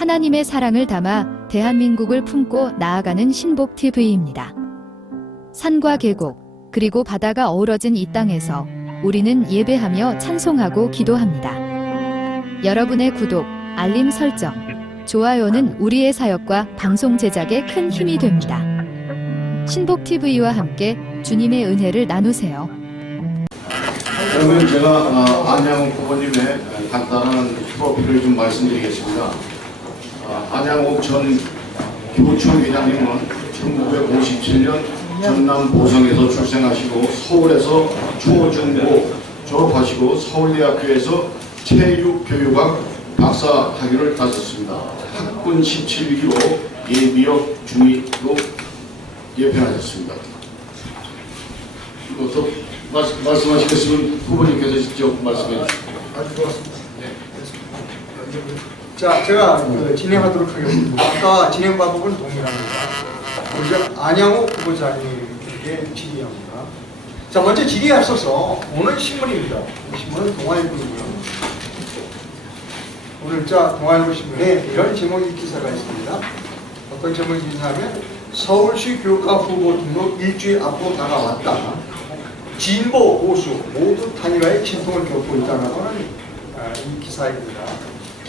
하나님의 사랑을 담아 대한민국을 품고 나아가는 신복TV입니다. 산과 계곡, 그리고 바다가 어우러진 이 땅에서 우리는 예배하며 찬송하고 기도합니다. 여러분의 구독, 알림 설정, 좋아요는 우리의 사역과 방송 제작에 큰 힘이 됩니다. 신복TV와 함께 주님의 은혜를 나누세요. 그러면 제가 안양옥 후보님의 간단한 프로필을 좀 말씀드리겠습니다. 안양옥 전 교육청 회장님은 1957년 전남 보성에서 출생하시고 서울에서 초중고 졸업하시고 서울대학교에서 체육교육학 박사 학위를 따셨습니다. 학군 17기로 예비역 중위로 예편하셨습니다. 또 말씀하시겠으면 후보님께서 직접 말씀해 주시죠. 아주 좋았습니다. 자, 제가 진행하도록 하겠습니다. 아까 진행 방법은 동일합니다. 먼저 안양옥 후보자님에게 질의합니다. 자, 먼저 질의에 앞서서 오늘 신문입니다. 이 신문은 동아일보이고요. 오늘 동아일보 신문에 이런 제목의 기사가 있습니다. 어떤 제목이 있냐면 서울시 교육학 후보 등록 일주일 앞으로 다가왔다. 진보, 보수 모두 단일화의 진통을 겪고 있다는 이 기사입니다.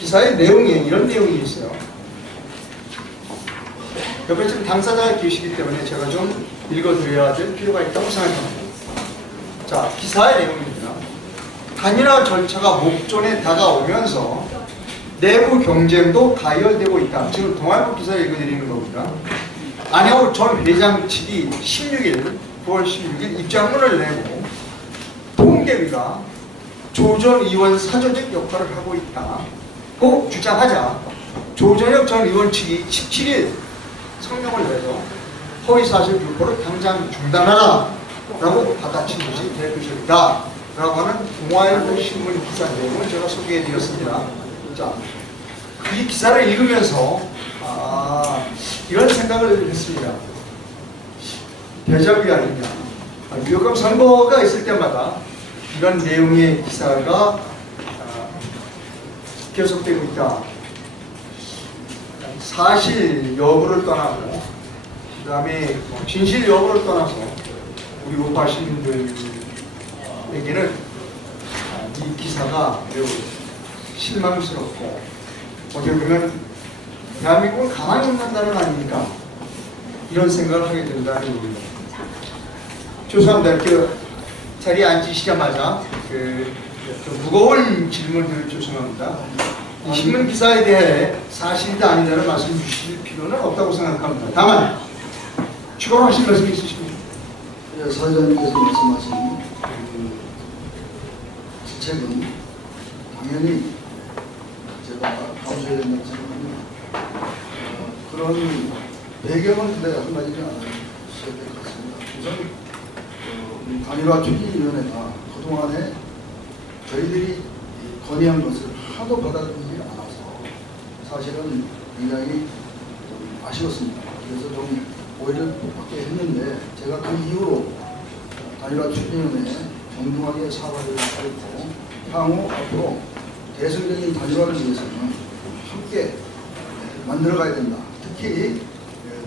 기사의 내용에 이런 내용이 있어요. 옆에 지금 당사자가 계시기 때문에 제가 좀 읽어드려야 될 필요가 있다고 생각합니다. 자, 기사의 내용입니다. 단일화 절차가 목전에 다가오면서 내부 경쟁도 가열되고 있다. 지금 동아일보 기사 읽어드리는 겁니다. 안양옥 전 회장 측이 9월 16일 입장문을 내고 통계비가 조 전 의원 사조적 역할을 하고 있다고 주장하자 조전혁 전 의원 측이 17일 성명을 내서 허위사실 유포를 당장 중단하라 라고 받아친 것이 대표적이다 라고 하는 동아일보 신문 기사 내용을 제가 소개해 드렸습니다. 자, 이 기사를 읽으면서 이런 생각을 했습니다. 대자뷰 아니냐. 유효감 선거가 있을 때마다 이런 내용의 기사가 계속되고 있다. 사실 여부를 떠나고 그 다음에 진실 여부를 떠나서 우리 우파 시민들에게는 이 기사가 매우 실망스럽고 어떻게 보면 대한민국을 가만히 있는다는 아닙니까? 이런 생각을 하게 된다는 겁니다. 죄송합니다. 자리에 앉으시자마자 좀 무거운 질문들을 죄송합니다. 이 신문 기사에 대해 사실이다 아니다를 말씀 주실 필요는 없다고 생각합니다. 다만 추가로 하실 말씀이 있으십니까? 네, 사회자님께서 말씀하신 지책은 당연히 제가 감수해야 된다고 생각합니다. 그런 배경은 근데 한 가지는 알아주셔야 될 것 같습니다. 우선 단일화 추진위원회가 그동안에 저희들이 건의한 것을 하도 받아들이지 않아서 사실은 굉장히 아쉬웠습니다. 그래서 좀 오해를 받게 했는데 제가 그 이후로 단일화 추진위원회에 정중하게 사과를 하고 향후 앞으로 대승적인 단일화를 위해서는 함께 만들어가야 된다. 특히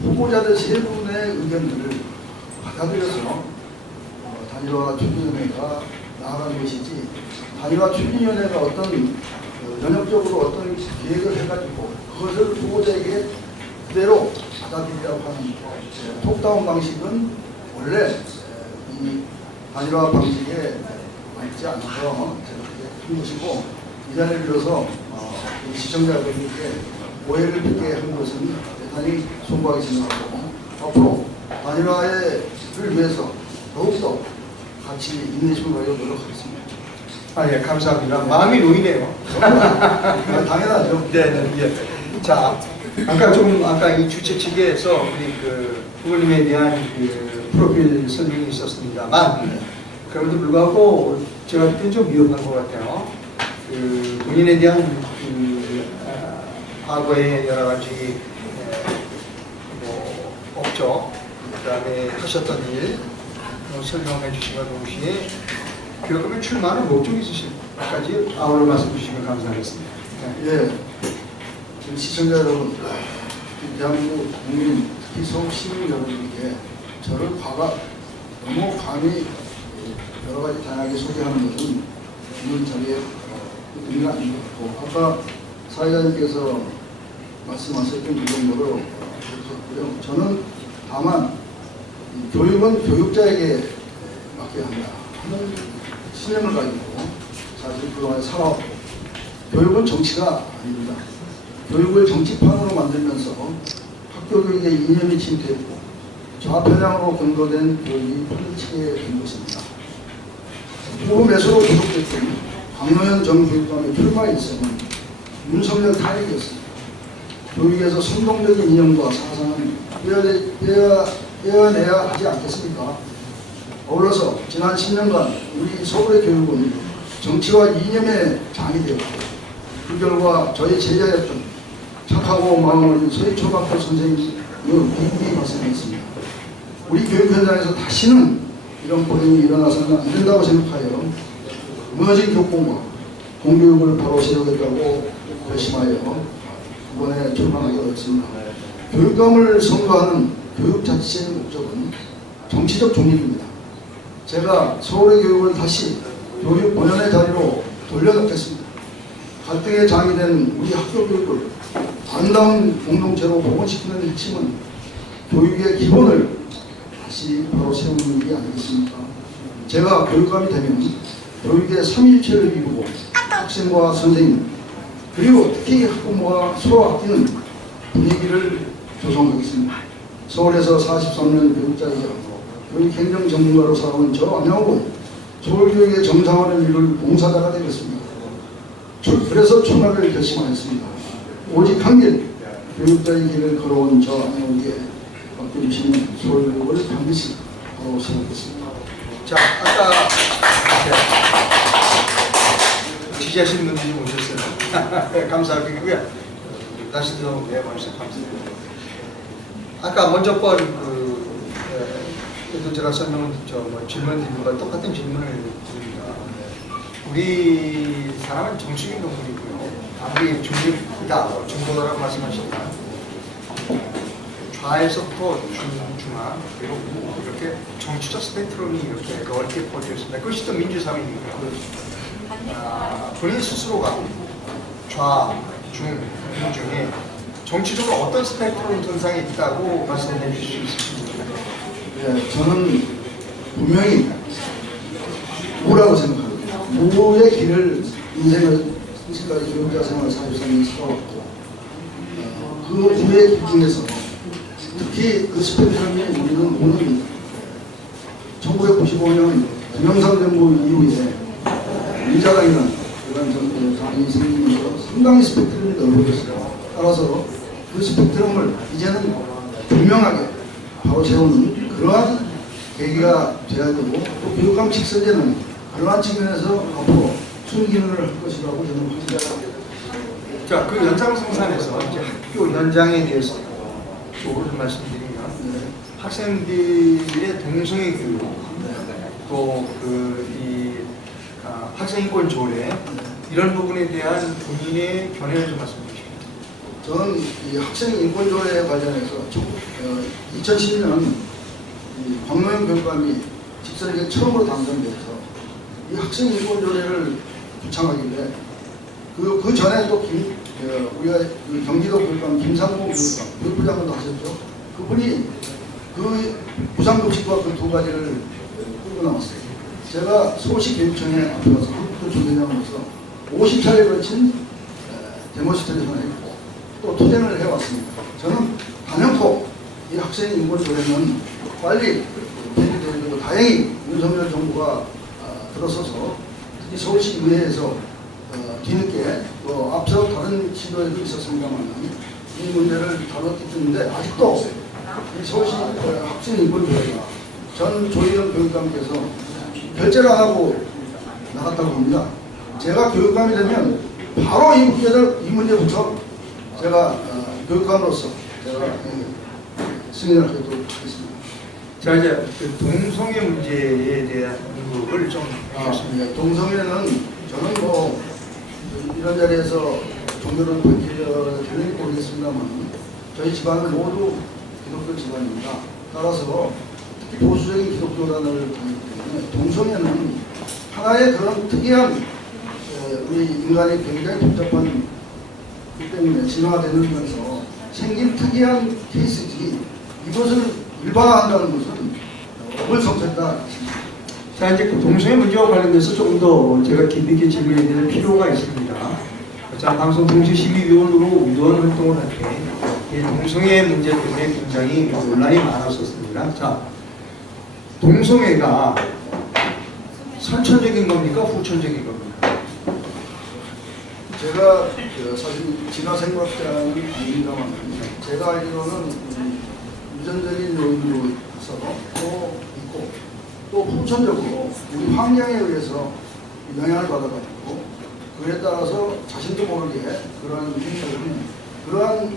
후보자들 세 분의 의견들을 받아들여서 단일화 추진위원회가 나아가는 것이지 단일화 추진위원회가 어떤 전형적으로 어떤 계획을 해가지고 그것을 후보자에게 그대로 받아들이라고 하는 톱다운 방식은 원래 이 단일화 방식에 맞지 않아서 제가 그렇게 한 것이고 이 자리를 빌어서 우리 시청자분들께 오해를 듣게 한 것은 대단히 송구하게 생각하고 앞으로 단일화를 위해서 더욱더 같이 인내심을 가지고 노력하겠습니다. 예, 감사합니다. 마음이 놓이네요. 당연하죠. 네. 자, 아까 이 주최 측에서 우리 후보님에 대한 프로필 설명이 있었습니다만, 그럼에도 불구하고 제가 그때 좀 위험한 것 같아요. 본인에 대한 과거의 여러 가지 업적, 그 다음에 하셨던 일 설명해 주시면 동시에 교육감에 출마하는 목적이 있으실까지 아울러 말씀 주시면 감사하겠습니다. 예. 시청자 여러분, 대한민국 국민, 특히 서울 시민 여러분에게 저를 너무 감히 여러 가지 다양하게 소개하는 것은 이런 자리에 의미가 아닌 것 같고, 아까 사회자님께서 말씀하셨던 그 정도로 그렇고요. 저는 다만 교육은 교육자에게 맡겨야 한다 하는 신념을 가지고 사실 그동안 살아왔고, 교육은 정치가 아닙니다. 교육을 정치판으로 만들면서 학교 교육에 이념이 침투했고 좌편향으로 근거된 교육이 편치게 된 것입니다. 후보 매수로 구속됐던 강노현 전 교육감의 출마 일성은 윤석열 탄핵이었습니다. 교육에서 선동적인 이념과 사상은 떼어내야 하지 않겠습니까? 어울러서 지난 10년간 우리 서울의 교육은 정치와 이념의 장이 되었고, 그 결과 저희 제자였던 착하고 마음 어린 서희초등학교 선생님의 비극이 발생했습니다. 우리 교육 현장에서 다시는 이런 불행이 일어나서는 안 된다고 생각하여 무너진 교권과 공교육을 바로 세우겠다고 결심하여 이번에 출마하게 되었습니다. 교육감을 선거하는 교육자치의 목적은 정치적 중립입니다. 제가 서울의 교육을 다시 교육 본연의 자리로 돌려놓겠습니다. 갈등의 장이 된 우리 학교 교육을 아름다운 공동체로 복원시키는 핵심은 교육의 기본을 다시 바로 세우는 일이 아니겠습니까? 제가 교육감이 되면 교육의 3일체를 이루고 학생과 선생님, 그리고 특히 학부모가 서로 아끼는 분위기를 조성하겠습니다. 서울에서 43년 교육자이자 교육행정 전문가로 살아온 저 안영욱은 서울교육의 정상화를 이룰 봉사자가 되겠습니다. 그래서 출마를 결심하였습니다. 오직 한 길, 교육자의 길을 걸어온 저 안영욱에게 맡겨주시는 서울교육을 반드시 바로 세우겠습니다. 자, 아까 지지하시는 분들이 오셨어요. 네, 감사드리고요. 다시 또 와주셔서 감사드립니다. 아까 먼저 번 제가 질문 드린 거와 똑같은 질문을 드립니다. 우리 사람은 정치적인 동물이고요. 아무리 중도라고 말씀하시지만 좌에서부터 중하 그리고 이렇게 정치적 스펙트럼이 이렇게 넓게 퍼져 있습니다. 그것이 또 민주사회이고요. 본인 스스로가 좌, 중 중에 정치적으로 어떤 스펙트럼 선상에 있다고 말씀해 주실 수 있습니까? 네, 저는 분명히 우라고 생각합니다. 우의 길을 인생을 지금까지 교육자 생활 43년 살아왔고, 그 우의 길 중에서 특히 그 스펙트럼이 우리는 오는 1995년 김영삼 정부 이후에 민자당이라는 그런 당이 생기면서 상당히 스펙트럼이 넓어졌어요. 따라서 그 스펙트럼을 이제는 분명하게 바로 세우는 그러한 계기가 돼야 되고, 또 교육감 직선제는 그러한 측면에서 앞으로 순기능을 할 것이라고 저는 확신합니다. 자, 그 연장생산에서 이제 학교 연장에 대해서 쪽으로 좀 말씀드리면, 학생들의 동성애 교육, 또 학생인권 조례, 이런 부분에 대한 본인의 견해를 좀 말씀해 주시죠. 저는 이 학생인권조례에 관련해서 2010년 광노현 교육감이 직선제 처음으로 당선돼서 이 학생인권조례를 구창하길래 그 전에 또 우리가 경기도 교육감 김상봉 교육감 교육부장도 하셨죠. 그분이 그 부상급식과 그 두 가지를 끌고 나왔어요. 제가 서울시 교육청에 앞서서 학교 조대장으로서 50차례에 걸친 데모스트레이션을 했고 또 투쟁을 해왔습니다. 저는 단연코 이 학생인권조례는 빨리 개정되고, 다행히 윤석열 정부가 들어서서 특히 서울시 의회에서 뒤늦게 앞서 다른 시도에도 있었습니다만 이 문제를 다뤘기 때문에 아직도 이 서울시 학생인권조례가 전 조희연 교육감께서 결재를 안 하고 나갔다고 합니다. 제가 교육감이 되면 바로 이 문제부터 제가 교육감으로서 제가 승인을 하도록 하겠습니다. 자, 이제 그 동성애 문제에 대한 언급을 좀 해주셨습니다. 동성애는 저는 이런 자리에서 종교를 밝히려는지 모르겠습니다만 저희 집안은 모두 기독교 집안입니다. 따라서 특히 보수적인 기독교단을 다니기 때문에 동성애는 하나의 그런 특이한 우리 인간이 굉장히 복잡한 그 때문에 진화되면서 생긴 특이한 케이스지 이것을 일반화한다는 것은 어불성설이다. 자, 이제 그 동성애 문제와 관련돼서 조금 더 제가 깊이 있게 질문해 드릴 필요가 있습니다. 자, 방송 동시시민위원으로 의원 활동을 할 때 동성애 문제 때문에 굉장히 논란이 많았었습니다. 자, 동성애가 선천적인 겁니까? 후천적인 겁니까? 제가 사실 진화생물학자는 아닙니다만 제가 알기로는 유전적인 요인으로 있어서 있고 또 후천적으로 우리 환경에 의해서 영향을 받아가지고 그에 따라서 자신도 모르게 그러한 행동은 그러한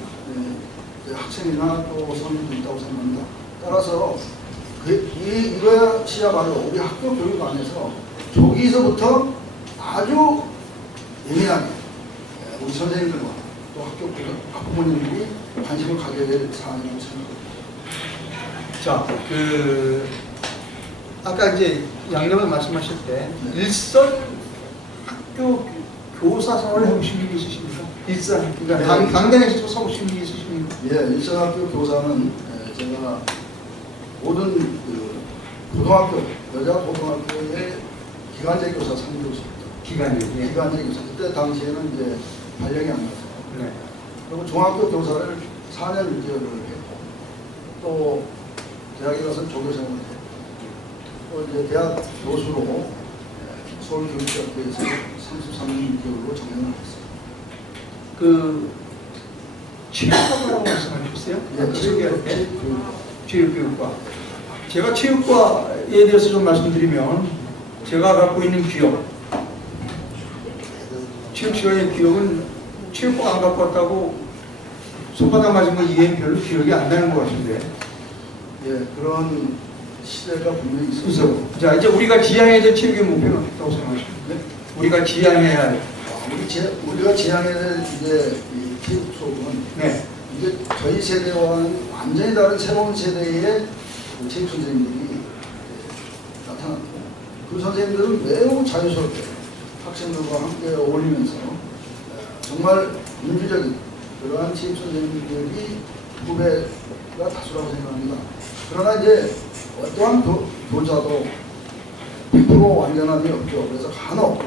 학생이나 또 성인도 있다고 생각합니다. 따라서 이것이야말로 우리 학교 교육 안에서 조기서부터 아주 예민하게 우리 선생님들과 또 학교 학부모님들이 관심을 가져야 될 사안이라고 생각합니다. 자, 아까 이제 양념을 말씀하실 때 일선 학교 교사 생활을 해보신 분이 있으십니까? 일선, 그러니까 네. 강단에서 서보신 분이 있으십니까? 예, 일선학교 교사는 제가 모든 고등학교, 여자 고등학교의 기간제 교사 상교수입니다. 기간제. 기간제 교사. 그때 당시에는 이제 발령이 안 나서. 네. 그리고 중학교 교사를 4년 유지를 했고, 또 대학에 가서 조교생활을 했고, 또 이제 대학 교수로 서울교육대학교에서 33년 6개월로 정년을 했습니다. 체육과라고 말씀하셨어요? 예, 체육교육과. 제가 체육과에 대해서 좀 말씀드리면 제가 갖고 있는 기억, 체육 시간의 기억은 체육과 안 갖고 왔다고 손바닥 맞은 거 이외엔 별로 기억이 안 나는 것 같은데. 예, 그런 시대가 분명히 있었어요. 그래서 자, 이제 우리가 지향해야 될 체육의 목표는 어떻다고 생각하십니까? 네? 우리가 지향해야 할. 우리가 지향해야 될 이제 이 체육 수업은 네. 이제 저희 세대와는 완전히 다른 새로운 세대의 그 체육 선생님들이 나타났고 그 선생님들은 매우 자유스럽게 학생들과 함께 어울리면서 정말 민주적인 그러한 체육 선생님들이 후배가 다수라고 생각합니다. 그러나 이제 어떠한 교자도 100% 완전함이 없죠. 그래서 간혹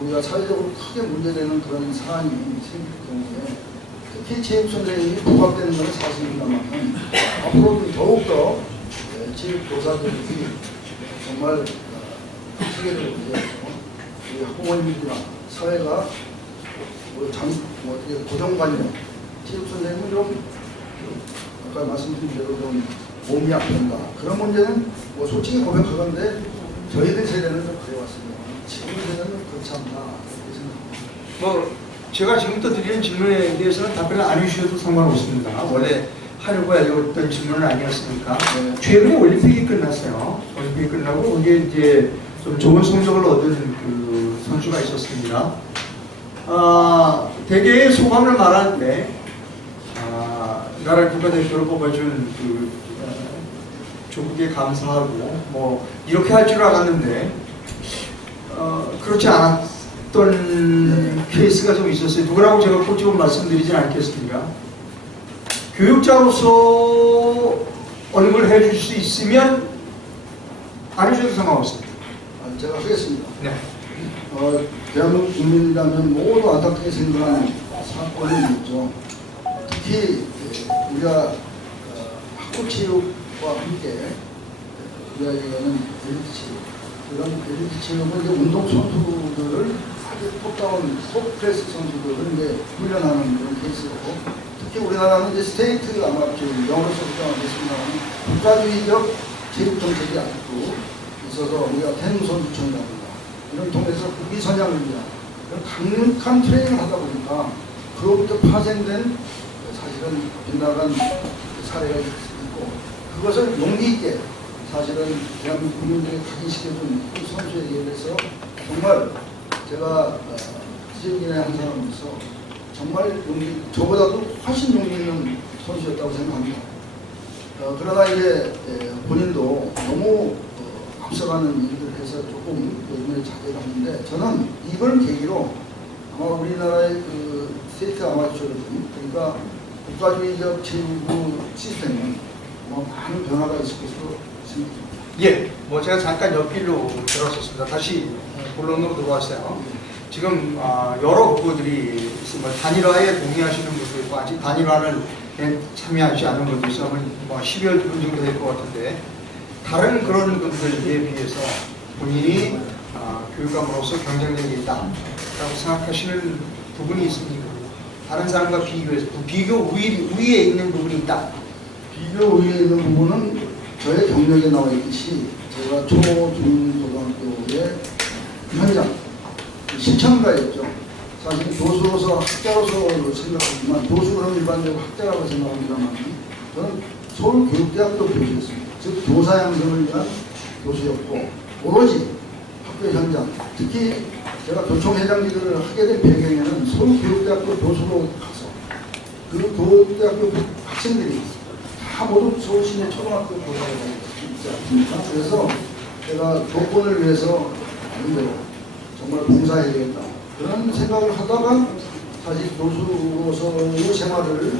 우리가 사회적으로 크게 문제되는 그런 사안이 생길 경우에 특히 체육 선생님이 부각되는 것은 사실입니다만 앞으로 더욱더 체육 교사들이 정말 체계를 위해서 우리 학부모님들이나 사회가 어떻게 고정관념 체육 선생님은 좀 아까 말씀드린 대로 좀 몸이 아픈다 그런 문제는 뭐 솔직히 고백하건데 저희들 세대는 좀 그래왔습니다. 지금 세대는 그렇지 않나 이렇게 생각합니다. 뭐 제가 지금부터 드리는 질문에 대해서는 답변을 안 해주셔도 상관없습니다. 원래 하려고 하려던 질문은 아니었으니까. 네. 최근에 올림픽이 끝났어요. 올림픽이 끝나고 거기에 이제 좀 좋은 성적을 얻은 그 선수가 있었습니다. 대개의 소감을 말할 때 나라를 국가대표로 뽑아준 조국에 감사하고 뭐 이렇게 할 줄 알았는데 그렇지 않았던 케이스가 좀 있었어요. 누구라고 제가 꼭 지금 말씀드리진 않겠습니다. 교육자로서 얼굴 해줄 수 있으면 안 해줘도 상관없습니다. 제가 하겠습니다. 네. 대한민국 국민이라면 모두 안타깝게 생각하는 사건이 있죠. 특히 우리가 학교 체육과 함께 우리가 얘기하는 엘리트 체육 그런 엘리트 체육은 이제 운동 선수들을 아주 톱다운 톱클래스 선수들을 이제 훈련하는 그런 케이스고 특히 우리나라는 이제 스테이트 아마 영어로 설정하겠습니다만 국가주의적 체육 정책이 아직도 있어서 우리가 태릉선수촌이라든가 이런 동네에서 국기 선양을 위한 강력한 트레이닝을 하다 보니까 그로부터 파생된 사실은 빗나간 사례가 있고 그것을 용기 있게 사실은 대한민국 국민들이 각인시켜준 그 선수에게 대해서 정말 제가 지역인의 한 사람으로서 정말 저보다도 훨씬 용기 있는 선수였다고 생각합니다. 그러나 이제 본인도 너무 앞서가는 일들을 해서 조금 요즘에 자제를 하는데 저는 이걸 계기로 아마 우리나라의 그 스테이트 아마추어들은 그러니까 국가주의적 체육부 시스템은 많은 변화가 있을 것으로 생각합니다. 예, 뭐 제가 잠깐 옆길로 들어왔었습니다. 다시 본론으로 들어왔어요. 지금 여러 후보들이 있습니다. 단일화에 동의하시는 분도 있고 아직 단일화를 참여하지 않은 분도 있어요. 뭐 10여 분 정도 될 것 같은데 다른 그런 분들에 비해서 본인이 교육감으로서 경쟁력이 있다라고 생각하시는 부분이 있습니까? 다른 사람과 비교해서 비교 우위에 있는 부분이 있다. 비교 우위에 있는 부분은 저의 경력에 나와 있듯이 제가 초중고등학교의 현장 실천가였죠. 사실 교수로서 학자로서 생각하지만 교수 그럼 일반적으로 학자라고 생각합니다만 저는 서울교육대학교 교수였습니다. 즉 교사 양성을 위한 교수였고 오로지 학교 현장 특히 제가 교총회장직을 하게 된 배경에는 서울교육대학교 교수로 가서 그 교육대학교 학생들이 다 모두 서울시내 초등학교 교사가 있지 않습니까? 그래서 제가 교권을 위해서 아니대로 정말 봉사해야 되겠다 그런 생각을 하다가 사실 교수로서의 생활을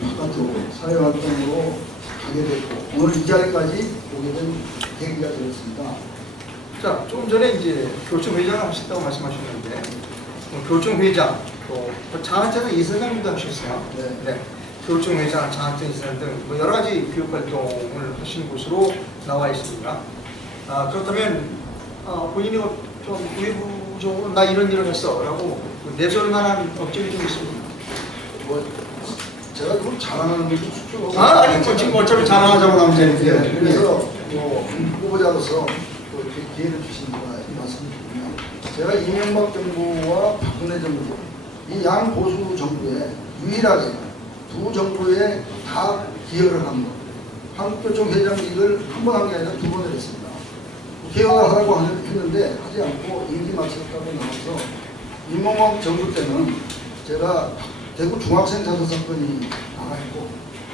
바깥으로 사회활동으로 가게 됐고 오늘 이 자리까지 오게 된 계기가 되었습니다. 자, 조금 전에 이제 교총회장을 하셨다고 말씀하셨는데 교총회장 또 장학재단 이사장님도 하셨어요. 네. 교총회장, 장학재단 이사장 등 뭐 여러 가지 교육활동을 하신 곳으로 나와 있습니다. 그렇다면 본인이 좀 외부적으로 나 이런 일을 했어라고 내세울 만한 업적이 좀 있습니다. 뭐 제가 그걸 자랑하는 게 좋죠. 아니 뭐 지금 어차피 자랑하자고 나온 자리인데요. 네, 그래서 뭐 후보자로서 또 이렇게 기회를 주신 거라 말씀드리면 제가 이명박 정부와 박근혜 정부 이 양 보수 정부에 유일하게 두 정부에 다 기여를 한 것. 한국교총 회장직을 한 번 한 게 아니라 두 번을 했습니다. 개혁을 하라고 했는데 하지 않고 임기 마쳤다고 나와서 이명박 정부 때는 제가 대구 중학생 자살 사건이 나가있고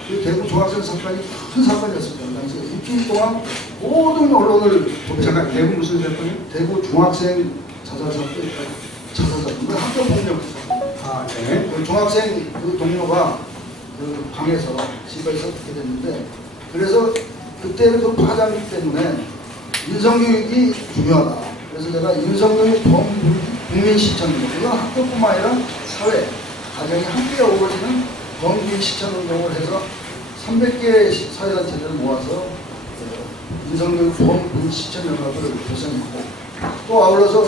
그 대구 중학생 사건이 큰 사건이었습니다. 당시 일주일 동안 모든 언론을 잠깐 대구 무슨 사건이? 대구 중학생 자살 사건, 그 학교 폭력 사건. 네. 그 중학생 그 동료가 그 방에서 집에서 그렇게 됐는데 그래서 그때 그 파장 때문에 인성교육이 중요하다. 그래서 제가 인성교육 국민 실천운동, 이건 학교뿐만 아니라 사회, 가정이 함께 어우러지는 국민 실천운동을 해서 300개 사회단체들을 모아서 인성교육 국민 실천 연합을 결성했고 또 아울러서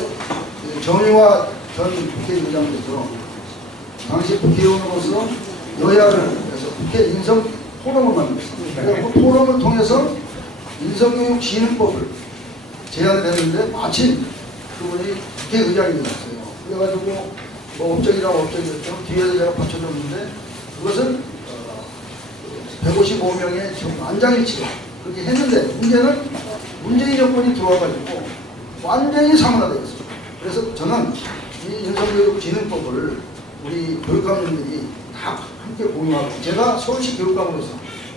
정의화 전 국회의장께서 당시 국회의원으로서 여야를 해서 국회 인성 포럼을 만들었습니다. 그래서 그 포럼을 통해서 인성교육 진흥법을 제안을 했는데 마침 그분이 국회의장이 되었어요. 그래가지고 뭐 업적이라고 업적이었죠. 뒤에서 제가 받쳐줬는데 그것을 155명의 만장일치로 그렇게 했는데 문제는 문재인 정권이 들어와가지고 완전히 사문화되었습니다. 그래서 저는 이 인성교육 진흥법을 우리 교육감님들이 다 함께 공유하고 제가 서울시 교육감으로서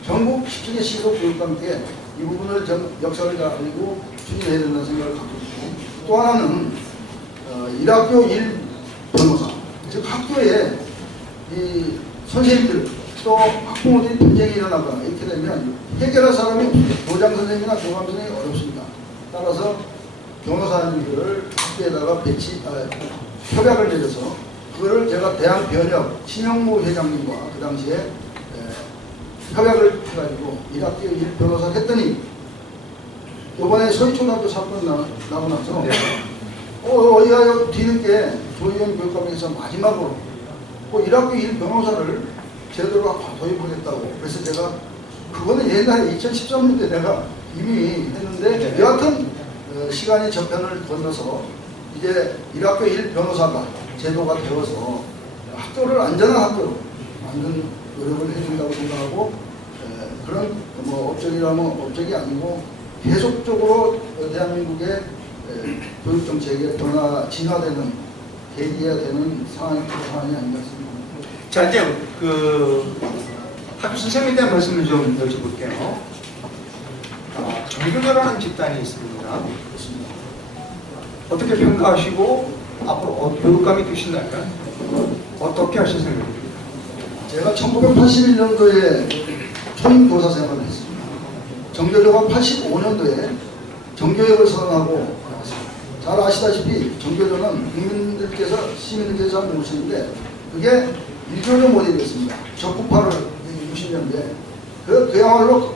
전국 17개 시도 교육감께 이 부분을 역사를 가지고 추진해야 된다는 생각을 갖고 있고 또 하나는 1학교 1 변호사 즉 학교에 이 선생님들 또 학부모들이 분쟁이 일어나거나 이렇게 되면 해결할 사람이 없습니다. 교장 선생님이나 교감 선생님이 어렵습니다. 따라서 변호사님들을 학교에다가 협약을 내려서 그거를 제가 대한변협 신영무 회장님과 그 당시에 협약을 해가지고 1학기 1 변호사를 했더니 이번에 서희초등학교 사건 나고 나서 어디가 뒤늦게 조희연 교육감에서 마지막으로 그 1학기 1 변호사를 제대로 도입하겠다고 그래서 제가 그거는 옛날에 2013년도에 내가 이미 했는데 여하튼 시간이 저편을 건너서 이제 1학기 1 변호사가 제도가 되어서 학교를 안전한 학교로 만든 노력을 해준다고 생각하고 그런 뭐 업적이라면 업적이 아니고 계속적으로 대한민국의 교육정책의 진화되는 계기가 되는 상황이 아닌가 싶습니다. 자, 이제 그 학교 선생님에 대한 말씀을 좀 여쭤볼게요. 정교조라는 집단이 있습니다. 어떻게 평가하시고 앞으로 교육감이 되신다면 어떻게 하실 생각입니까? 제가 1981년도에 초임 교사 생활을 했습니다. 정교조가 85년도에 정교육을 선언하고 나왔습니다. 잘 아시다시피 정교조는 국민들께서 시민들께서 하는 모습인데 그게 일조조 모델이었습니다. 적국파를 60년대 그야말로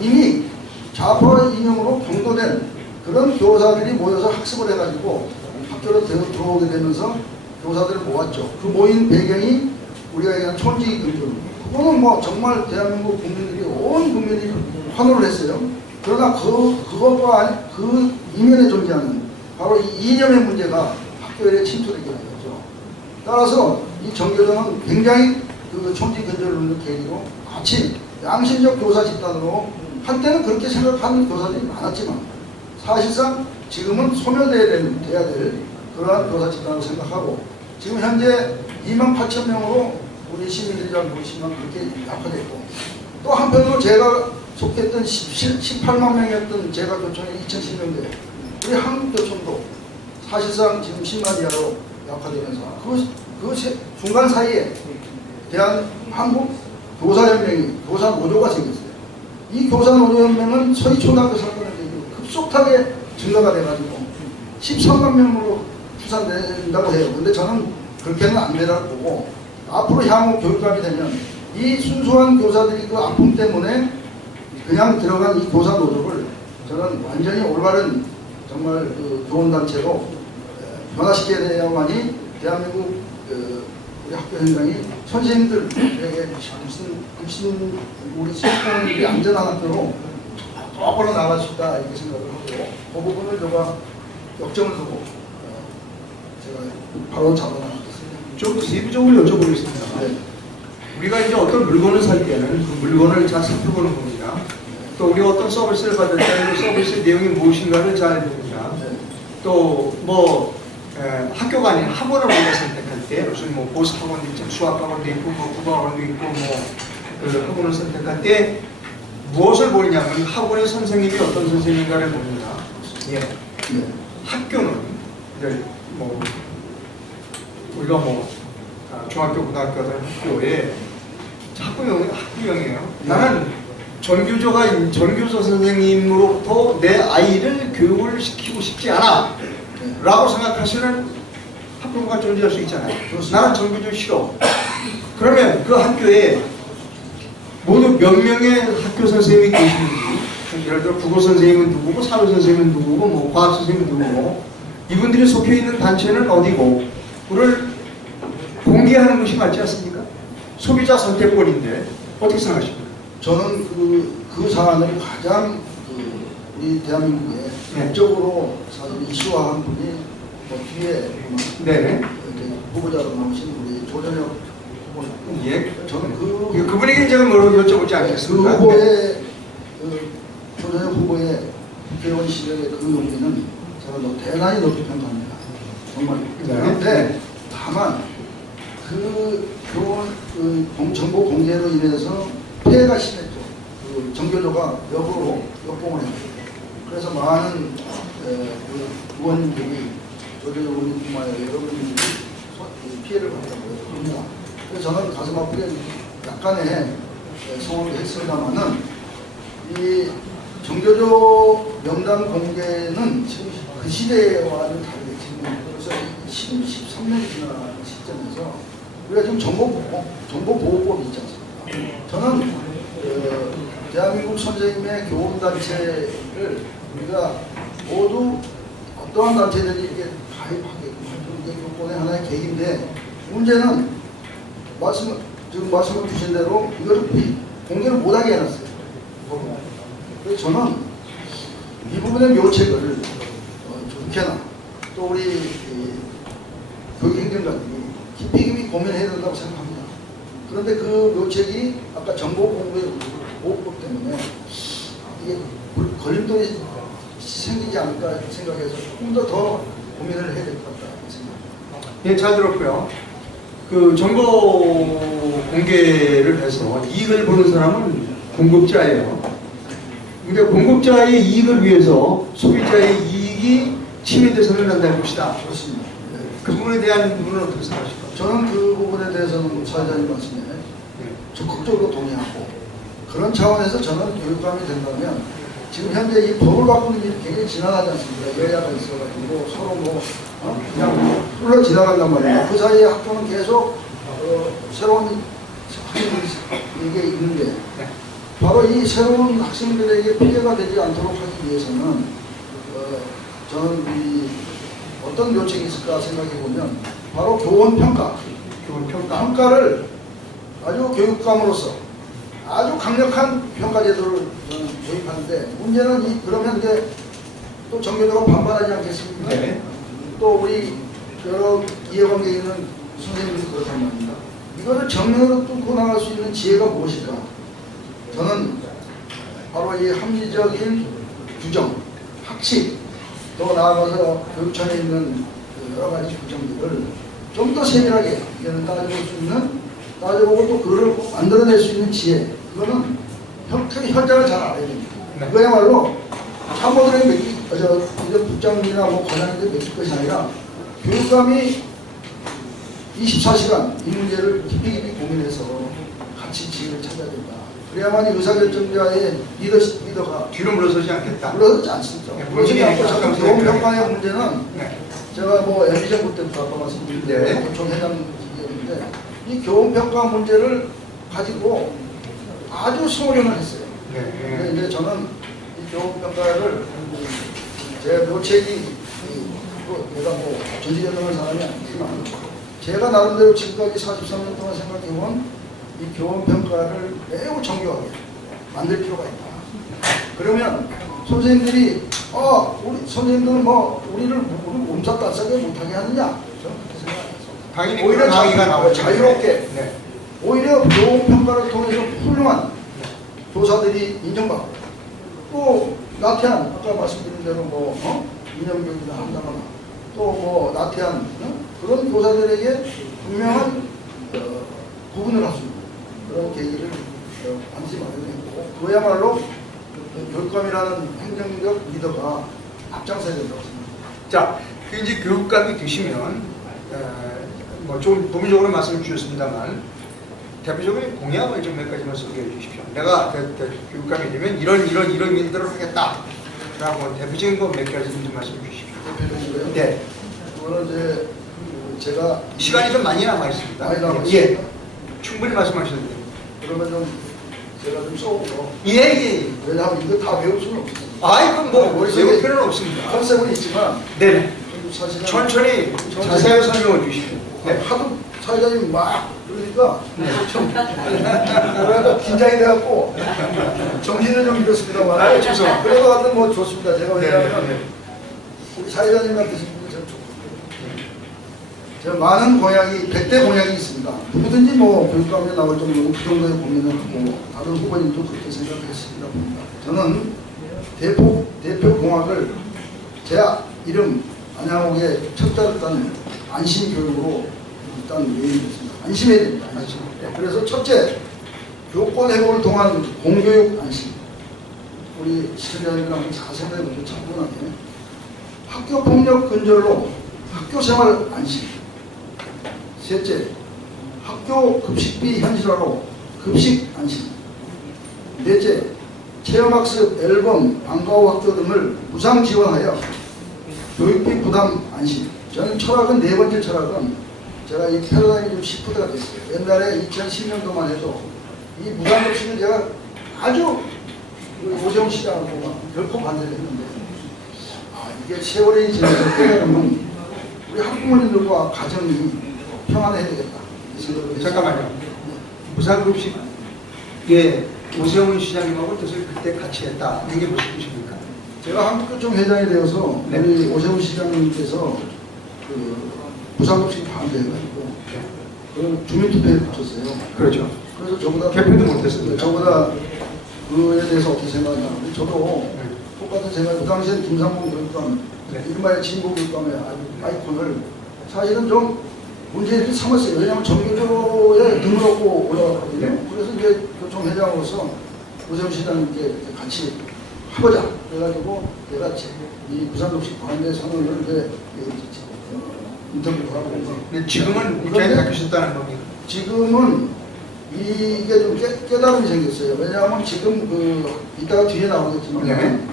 이미 좌파 인용으로 경도된 그런 교사들이 모여서 학습을 해가지고 학교로 들어오게 되면서 교사들을 모았죠. 그 모인 배경이 우리가 얘기하는 촌지교육. 그거는 뭐 정말 대한민국 국민들이 온 국민이 환호를 했어요. 그러나 그것과 그 이면에 존재하는 바로 이 이념의 문제가 학교에 침투되게 된 거죠. 따라서 이 정교조는 굉장히 그 촌지교육을 계기로 같이 양심적 교사 집단으로 한때는 그렇게 생각하는 교사들이 많았지만 사실상 지금은 소멸돼야 될 그러한 교사 집단으로 생각하고 지금 현재 28,000명으로 우리 시민들이 잘 모르시면 그렇게 약화됐고 또 한편으로 제가 속했던 18만 명이었던 제가 교총이 2010년대 우리 한국교총도 사실상 지금 10만 이하로 약화되면서 그 중간 사이에 한국 교사연맹이 교사노조가 생겼어요. 이 교사노조연맹은 서희초등학교 사건을 계기로 급속하게 증가가 돼가지고 13만 명으로 추산된다고 해요. 근데 저는 그렇게는 안 되라고 보고 앞으로 향후 교육감이 되면 이 순수한 교사들이 그 아픔 때문에 그냥 들어간 이 교사노조를 저는 완전히 올바른 정말 그 교원단체로 변화시켜야 돼야만이 대한민국 우리 학교 현장이 선생님들에게 무슨 우리 시민들이 안전한 학교로 똑바로 나갈 수 있다 이렇게 생각을 하고 그 부분을 제가 역점을 두고 제가 바로 잡아나가겠습니다. 좀 세부적으로 여쭤보겠습니다. 네. 우리가 이제 어떤 물건을 살 때는 그 물건을 잘 살펴보는 겁니다. 또 우리가 어떤 서비스를 받을 때는 그 서비스 내용이 무엇인가를 잘 봅니다. 네. 또 뭐 학교가 아닌 학원을 우리가 선택할 때 무슨 뭐 보스 학원도 있죠, 수학 학원도 있고 뭐 국어 학원도 있고 그 학원을 선택할 때 무엇을 보느냐면 학원의 선생님이 어떤 선생님인가를 봅니다. 예. 네. 학교는 이제 뭐 우리가 뭐 중학교, 고등학교 같은 학교에 학부형이에요. 나는 전교조 선생님으로부터 내 아이를 교육을 시키고 싶지 않아 라고 생각하시는 학부모가 존재할 수 있잖아요. 나는 전교조 싫어. 그러면 그 학교에 모두 몇 명의 학교 선생님이 계시는지, 예를 들어 국어 선생님은 누구고 사회 선생님은 누구고 뭐 과학 선생님은 누구고 이분들이 속해 있는 단체는 어디고 그를 공개하는 것이 맞지 않습니까? 소비자 선택권인데 어떻게 생각하십니까? 저는 그 사안을 가장 우리 대한민국에 법적으로 사실 이슈화한 분이 뒤에 네네. 후보자로 나오신 우리 조전혁 후보. 예. 저는 그분에게 제가 뭐로 여쭤보지 않겠습니다. 그 후보의 조전혁 후보의 국회의원 시절의 그 용기는 제가 대단히 높이 평가합니다. 정말. 그런데 다만 정보 공개로 인해서 피해가 심했죠. 그 정교조가 역으로 역공을 했죠. 그래서 많은 의원님들이 조전혁 의원님뿐만 아니라 여러분들이 피해를 봤다고 합니다. 그래서 저는 가슴 아프게 약간의 소원을 했습니다만은 이 정교조 명단 공개는 지금 그 시대와는 다르게 지금 벌써 13년이 지난 시점에서 우리가 지금 정보보호법이 있지 않습니까? 저는 대한민국 선생님의 교원단체를 우리가 모두 어떠한 단체들이 이게 가입하게끔 이게 교권의 하나의 계기인데 문제는 지금 말씀을 주신 대로 이거를 공개를 못하게 해놨어요. 그래서 저는 이 부분의 묘책을 좋게나 또 우리 교육행정관들이 깊이 고민해야 된다고 생각합니다. 그런데 그 묘책이 아까 정보보호법 때문에 이게 걸림돌이 생기지 않을까 생각해서 조금 더 고민을 해야 될 것 같다 생각합니다. 예, 잘 들었고요. 그 정보 공개를 해서 이익을 보는 사람은 공급자예요. 근데 공급자의 이익을 위해서 소비자의 이익이 침해돼서는 안 될 것이다. 그렇습니다. 네. 그 부분에 대한 부분은 어떻게 생각하십니까? 저는 그 부분에 대해서는 사회자님 말씀에 적극적으로 동의하고 그런 차원에서 저는 교육감이 된다면 지금 현재 이 법을 바꾸는 일이 굉장히 지나가지 않습니까? 여야가 있어가지고 서로 그냥 흘러 지나간단 말이에요. 그 사이에 학교는 계속 새로운 학생들이 있는데 바로 이 새로운 학생들에게 피해가 되지 않도록 하기 위해서는 저는 어떤 요청이 있을까 생각해 보면 바로 교원평가, 평가를 아주 교육감으로서 아주 강력한 평가 제도를 저는 도입하는데 문제는 그러면 이제 또 정교조가 반발하지 않겠습니까? 네. 또 우리 여러 이해관계에 있는 선생님들이 그렇단 말입니다. 이거를 정면으로 뚫고 나갈 수 있는 지혜가 무엇일까? 저는 바로 이 합리적인 규정, 학칙, 더 나아가서 교육청에 있는 여러 가지 규정들을 좀 더 세밀하게 따져볼 수 있는, 따져보고 또 그걸 만들어낼 수 있는 지혜, 그거는 현장을 잘 알아야 됩니다. 그거야말로 참모들에게 국장이나 관장인데 맡길 것이 아니라 교육감이 24시간 이 문제를 깊이 고민해서 같이 지혜를 찾아야 된다. 그래야만 의사결정자의 리더가 뒤로 물러서지 않겠다. 물러서지 않습니다. 물러서지 않고 자꾸 교원평가의 문제는 네. 제가 MB 정부 때부터 아까 말씀드린 교총 회장이었는데 이 교원평가 문제를 가지고 아주 소홀연을 했어요. 근데 이제 저는 이 교원평가를 제 묘책이 내가 전지전능한 사람이 아니지만 제가 나름대로 지금까지 43년 동안 생각해본 이 교원평가를 매우 정교하게 만들 필요가 있다. 그러면 선생님들이 우리 선생님들은 우리를 몸살따싸게 못하게 하느냐? 저는 그렇게 생각해서 당연히 오히려 그런 강의가 나오죠. 자유롭게 네. 오히려 교원평가를 통해서 훌륭한 교사들이 인정받고 또 나태한 아까 말씀드린 대로 이념교육을 한다거나 또 나태한 그런 교사들에게 분명한 구분을 할 수 있는 그런 계기를 반드시 마련했고 그야말로 교육감이라는 행정적 리더가 앞장서야 된다고 생각합니다. 자, 이제 교육감이 되시면 좀 도미적으로 말씀을 주셨습니다만 대표적으로 공약을 좀 몇 가지만 소개해 주십시오. 내가 교육감이 되면 이런 일들을 하겠다라고 대표적인 거 몇 가지 좀 말씀해 주십시오. 대표적으로요? 네. 그거는 이제 제가 시간이 좀 많이 남아 있습니다. 많이 남아 있습니다. 예. 충분히 말씀하셔도 됩니다. 그러면 좀 제가 좀 써보고 예. 왜냐하면 이거 다 외울 수는 없습니다. 아이고 외울 필요는 없습니다. 컨셉은 있지만 네. 사실은 천천히 자세히 설명해 주십시오. 네. 하도 사회자님 막 그러니까 그러니까 긴장이 돼갖고 정신을 좀 잃었습니다만 아유, 죄송합니다. 그래도 하여튼 좋습니다. 제가 왜냐하면 네. 우리 사회자님 같은 분이 참 좋고 제가 많은 공약이 100대 공약이 있습니다. 누구든지 교육감에 나올 정도로 그 정도의 고민을 하고 다른 후보님도 그렇게 생각했습니다. 저는 대표 공약을 제 이름 안양옥의 첫 자를 딴 안심교육으로 일단 메인이었습니다. 안심해야 됩니다. 안심. 그래서 첫째, 교권 회복을 통한 공교육 안심. 우리 시청자님들하고 잘 생각해보면 차분하게 학교 폭력 근절로 학교 생활 안심. 셋째, 학교 급식비 현실화로 급식 안심. 넷째, 체험학습, 앨범, 방과후 학교 등을 무상 지원하여 교육비 부담 안심. 저는 철학은 네 번째 철학은 제가 이 패러다임이 좀 시프트가 됐어요. 옛날에 2010년도만 해도 이 무상급식을 제가 아주 오세훈 시장하고 결코 반대를 했는데 이게 세월이 지나서 때려보면 우리 학부모님들과 가정이 평안해야 되겠다. 이 생각을 했어요. 잠깐만요. 무상급식 오세훈 시장님하고 뜻을 그때 같이 했다. 이게 무슨 뜻입니까? 제가 한국교총 회장이 되어서 네. 우리 오세훈 시장님께서 무상급식 반대해가지고 주민투표에 붙였어요. 그렇죠. 그래서 저보다 개표도 못했습니다. 저보다 그에 대해서 어떻게 생각하냐. 저도 네. 똑같은 생각. 그 당시에 김상봉 교육감, 네. 이른바의 진보 교육감의 아이콘을 사실은 좀 문제를 삼았어요. 왜냐하면 정교조에 등록하고 올라갔거든요. 그래서 이제 교총회장으로서 오세훈 시장님께 같이 해보자. 그래가지고 내가 이 부산독식 관대 상을 이제 인터뷰를 하고. 근데 지금은 입장이 바뀌셨다는 겁니까? 지금은 이게 좀 깨달음이 생겼어요. 왜냐하면 지금 이따가 뒤에 나오겠지만 네.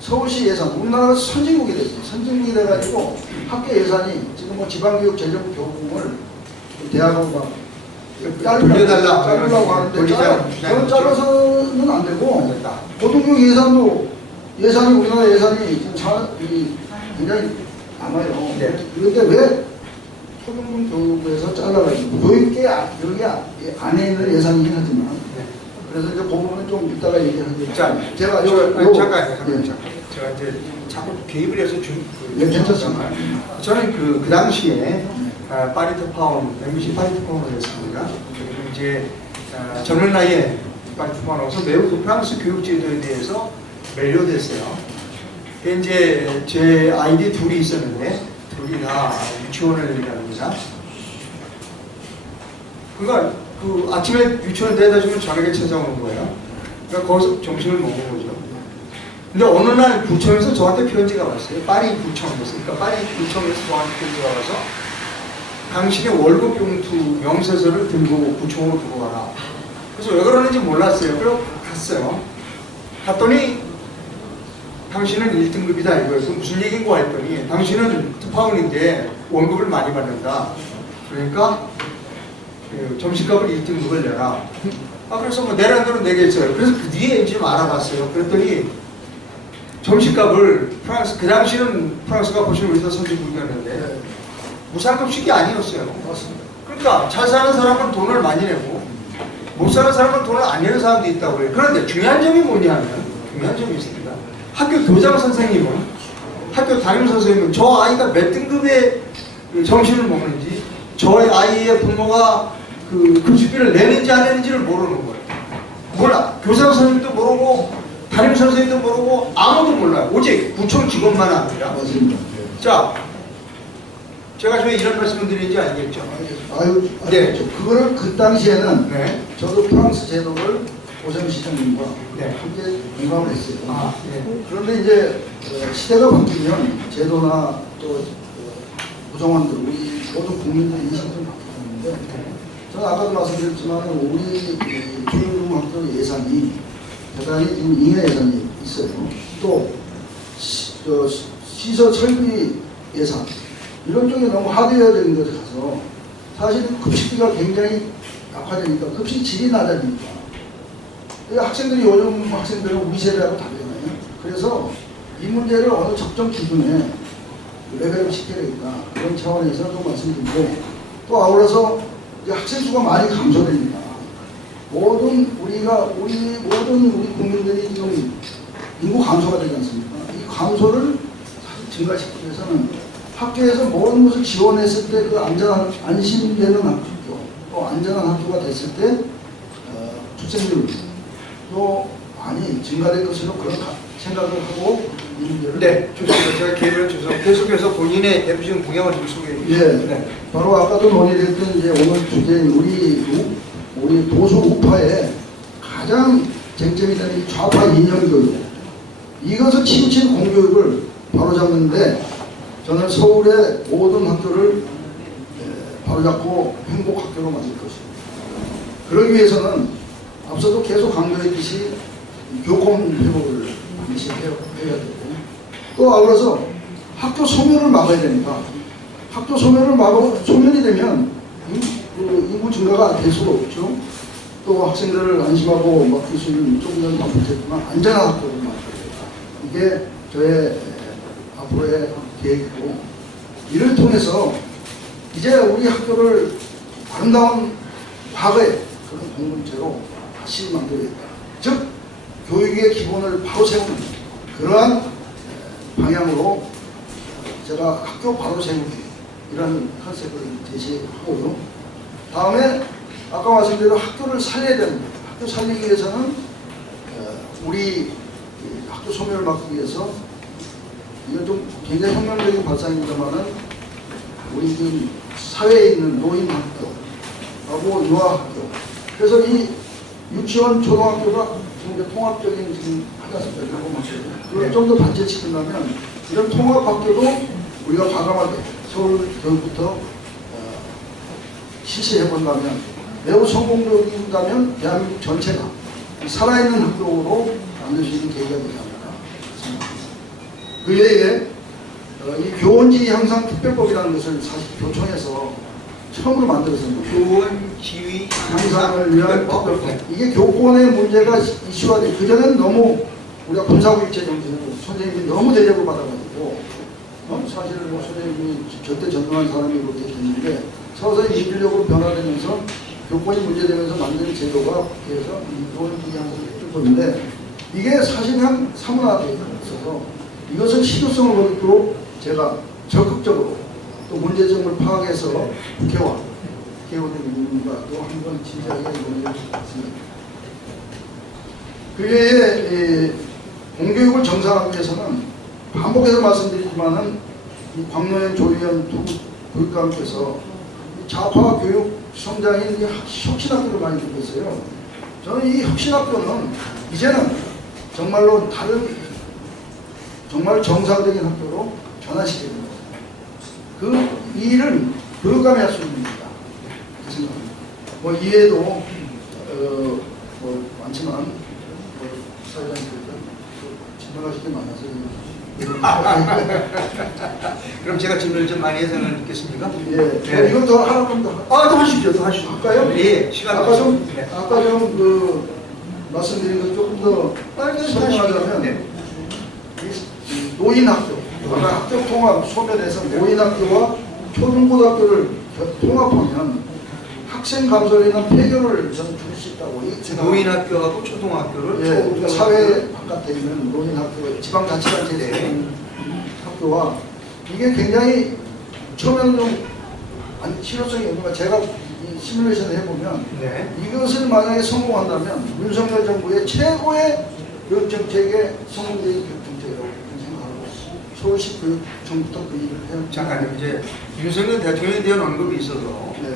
서울시 예산, 우리나라가 선진국이 됐어요. 선진국이 돼가지고 학교 예산이 지금 뭐 지방교육 재정 교육을 대학원과 자르려고 하는데 저는 잘라서는 안 되고 고등교육 예산이 우리나라 예산이 지금 굉장히 남아요. 네. 그런데 왜 초중등 교육부에서 잘라가지고 교육계 여기 안에 있는 예산이긴 하지만 그래서 이제 그 부분은 좀 이따가 얘기하겠습니다. 자, 제가 잠깐. 제가 이제 자꾸 개입을 해서 괜찮습니다. 저는 그 당시에 파리트 파운, MBC 파리트 파운을 했습니다. 그리고 이제 젊은 나이에 파리트 파운으로서 매우 그 프랑스 교육 제도에 대해서 매료됐어요. 이제 제 아이디 둘이 있었는데 둘이 다 유치원을 다닙니다. 그러니까 그 아침에 유치원 데려다 주면 저녁에 찾아오는 거예요. 그러니까 거기서 점심을 먹는 거죠. 근데 어느 날 구청에서 저한테 편지가 왔어요. 파리 구청에서. 그러니까 파리 구청에서 저한테 편지가 와서 당신의 월급 봉투 명세서를 들고 구청으로 두고 가라. 그래서 왜 그러는지 몰랐어요. 그래서 갔어요. 갔더니 당신은 1등급이다 이거였어. 무슨 얘기인고 했더니 당신은 특파원인데 월급을 많이 받는다. 그러니까 점심값을 1등급을 내라. 그래서 뭐 내라는 대로 내겠어요. 그래서 그 뒤에 이제 좀 알아봤어요. 그랬더니 점심값을 그 당시는 프랑스가 보시면 우리도 선진국이었는데 무상급식이 아니었어요. 맞습니다. 그러니까 잘 사는 사람은 돈을 많이 내고 못 사는 사람은 돈을 안 내는 사람도 있다고 그래요. 그런데 중요한 점이 뭐냐면 중요한 점이 있습니다. 학교 교장 선생님은 학교 담임 선생님은 저 아이가 몇 등급의 점심을 먹는지 저의 아이의 부모가 그 급식비를 내는지 안 내는지를 모르는 거예요. 몰라. 교장 선생님도 모르고 담임 선생님도 모르고 아무도 몰라요. 오직 구청 직원만 압니다. 맞습니다. 자, 제가 왜 이런 말씀을 드리는지 알겠죠? 네. 그거를 그 당시에는 네. 저도 프랑스 제도를 오세훈 시장님과 네. 함께 공감을 했어요. 네. 그런데 이제 시대가 바뀌면 제도나 또 구성원들, 우리 모든 국민들의 인식이 좀 바뀌었는데 저는 아까도 말씀드렸지만 우리 초중등학교 예산이 대단히 지금 잉여 예산이 있어요. 또 시설 설비 예산 이런 쪽에 너무 하드웨어적인 것에 가서 사실 급식비가 굉장히 약화되니까 급식 질이 낮아지니까 학생들이 요즘 학생들은 우리 세대하고 다르잖아요. 그래서 이 문제를 어느 적정 기준에 레벨을 시켜야 되겠다 그런 차원에서 좀 말씀드리고 또 아울러서 이제 학생 수가 많이 감소되니까 우리 국민들이 지금 인구 감소가 되지 않습니까? 이 감소를 증가시키기 위해서는 학교에서 모든 것을 지원했을 때 그 안심되는 학교, 또 안전한 학교가 됐을 때 출생률도 많이 증가될 것으로 그런 생각을 하고 이 문제를 네, 좋습니다. 제가 개입을 해서 계속해서 본인의 대표적인 공약을 좀 소개해 주시죠. 예, 네. 바로 아까도 논의됐던 이제 오늘 주제인 우리 보수 우파의 가장 쟁점이 되는 좌파 이념 교육 이것을 치우친 공교육을 바로잡는데 저는 서울의 모든 학교를 바로잡고 행복학교로 만들 것입니다. 그러기 위해서는 앞서도 계속 강조했듯이 교권 회복을 반드시 해야 되고 또 아울러서 학교 소멸을 막아야 됩니다. 학교 소멸을 소멸이 되면 인구 증가가 될 수가 없죠. 또 학생들을 안심하고 맡길 수 있는 조금 전에 반복했지만 안전한 학교를 만들어야 된다. 이게 저의 앞으로의 계획이고 이를 통해서 이제 우리 학교를 아름다운 과거의 그런 공동체로 다시 만들어야겠다. 즉 교육의 기본을 바로 세우는 그러한 방향으로 제가 학교 바로 세우기 이런 컨셉을 제시하고요. 다음에 아까 말씀드린 합교를 살려야 됩니다. 학교 살리기 위해서는 우리 학교 소멸을 막기 위해서 이건 좀 굉장히 혁명적인 발상입니다만은 우리 지금 사회에 있는 노인학교하고 유아학교. 그래서 이 유치원, 초등학교가 지금 이제 통합적인 지금 하나습니다. 그걸 좀 더 발전시키려면 이런 통합학교도 우리가 과감하게 서울교육부터 실시해본다면 매우 성공적인다면 대한민국 전체가 살아있는 학교로 만들 수 있는 계기가 되지 않을까 생각합니다. 그 외에 이 교원지 향상 특별법이라는 것을 사실 교총에서 처음으로 만들었습니다. 교원 지위 향상을 위한 특별법. 이게 교권의 문제가 이슈가 돼. 그전에는 너무 우리가 군사구입제 정책으로 선생님이 너무 대접을 받아가지고 사실은 뭐 선생님이 절대 전능한 사람이 그렇게 됐는데 서서히 인질적으로 변화되면서 교권이 문제되면서 만든 제도가 그래서 교원지 향상 특별법인데 이게 사실상 사문화되어 있어서 이것을 실효성을 보이도록 제가 적극적으로 또 문제점을 파악해서 국회와 국회의원들과 또 한번 진지하게 논의를 했습니다. 그 외에 공교육을 정상화하기 위해서는 반복해서 말씀드리지만은 이 광노현 조의원 두 교육감께서 좌파 교육 성장인 이 혁신학교를 많이 듣고 있어요. 저는 이 혁신학교는 이제는 정말로 다른 정말 정상적인 학교로 변화시켜야 됩니다. 그 일은 교육감이 할 수 있는 일이다. 그 생각합니다. 뭐 이외에도 뭐 많지만 사회자님께서 진행하실 게 많아서 그럼 제가 질문을 좀 많이 해석을 듣겠습니까? 예, 네. 이거 더 하나 더 하시죠. 더 하시죠. 할까요? 예, 시간 아까 좀 그 말씀드린 것 조금 더 설명하자면 네. 이 노인학교, 학교 통합 소멸해서 노인학교와 초중고등학교를 통합하면 학생 감소에는 폐교를 저는 줄 수 있다고 생각합니다. 노인학교하고 초등학교를 예, 그러니까 사회 바깥에 있는 노인학교, 지방자치단체에 있는 학교와 이게 굉장히 처음에는 좀 실효성이 없는 거 제가 이 시뮬레이션을 해보면 네. 이것을 만약에 성공한다면 윤석열 정부의 최고의 교육정책의 성공적인 교육정책이라고 생각하고 서울시 교육청부터 그 일을 해요. 잠깐 이제 윤석열 대통령에 대한 언급이 있어서 네.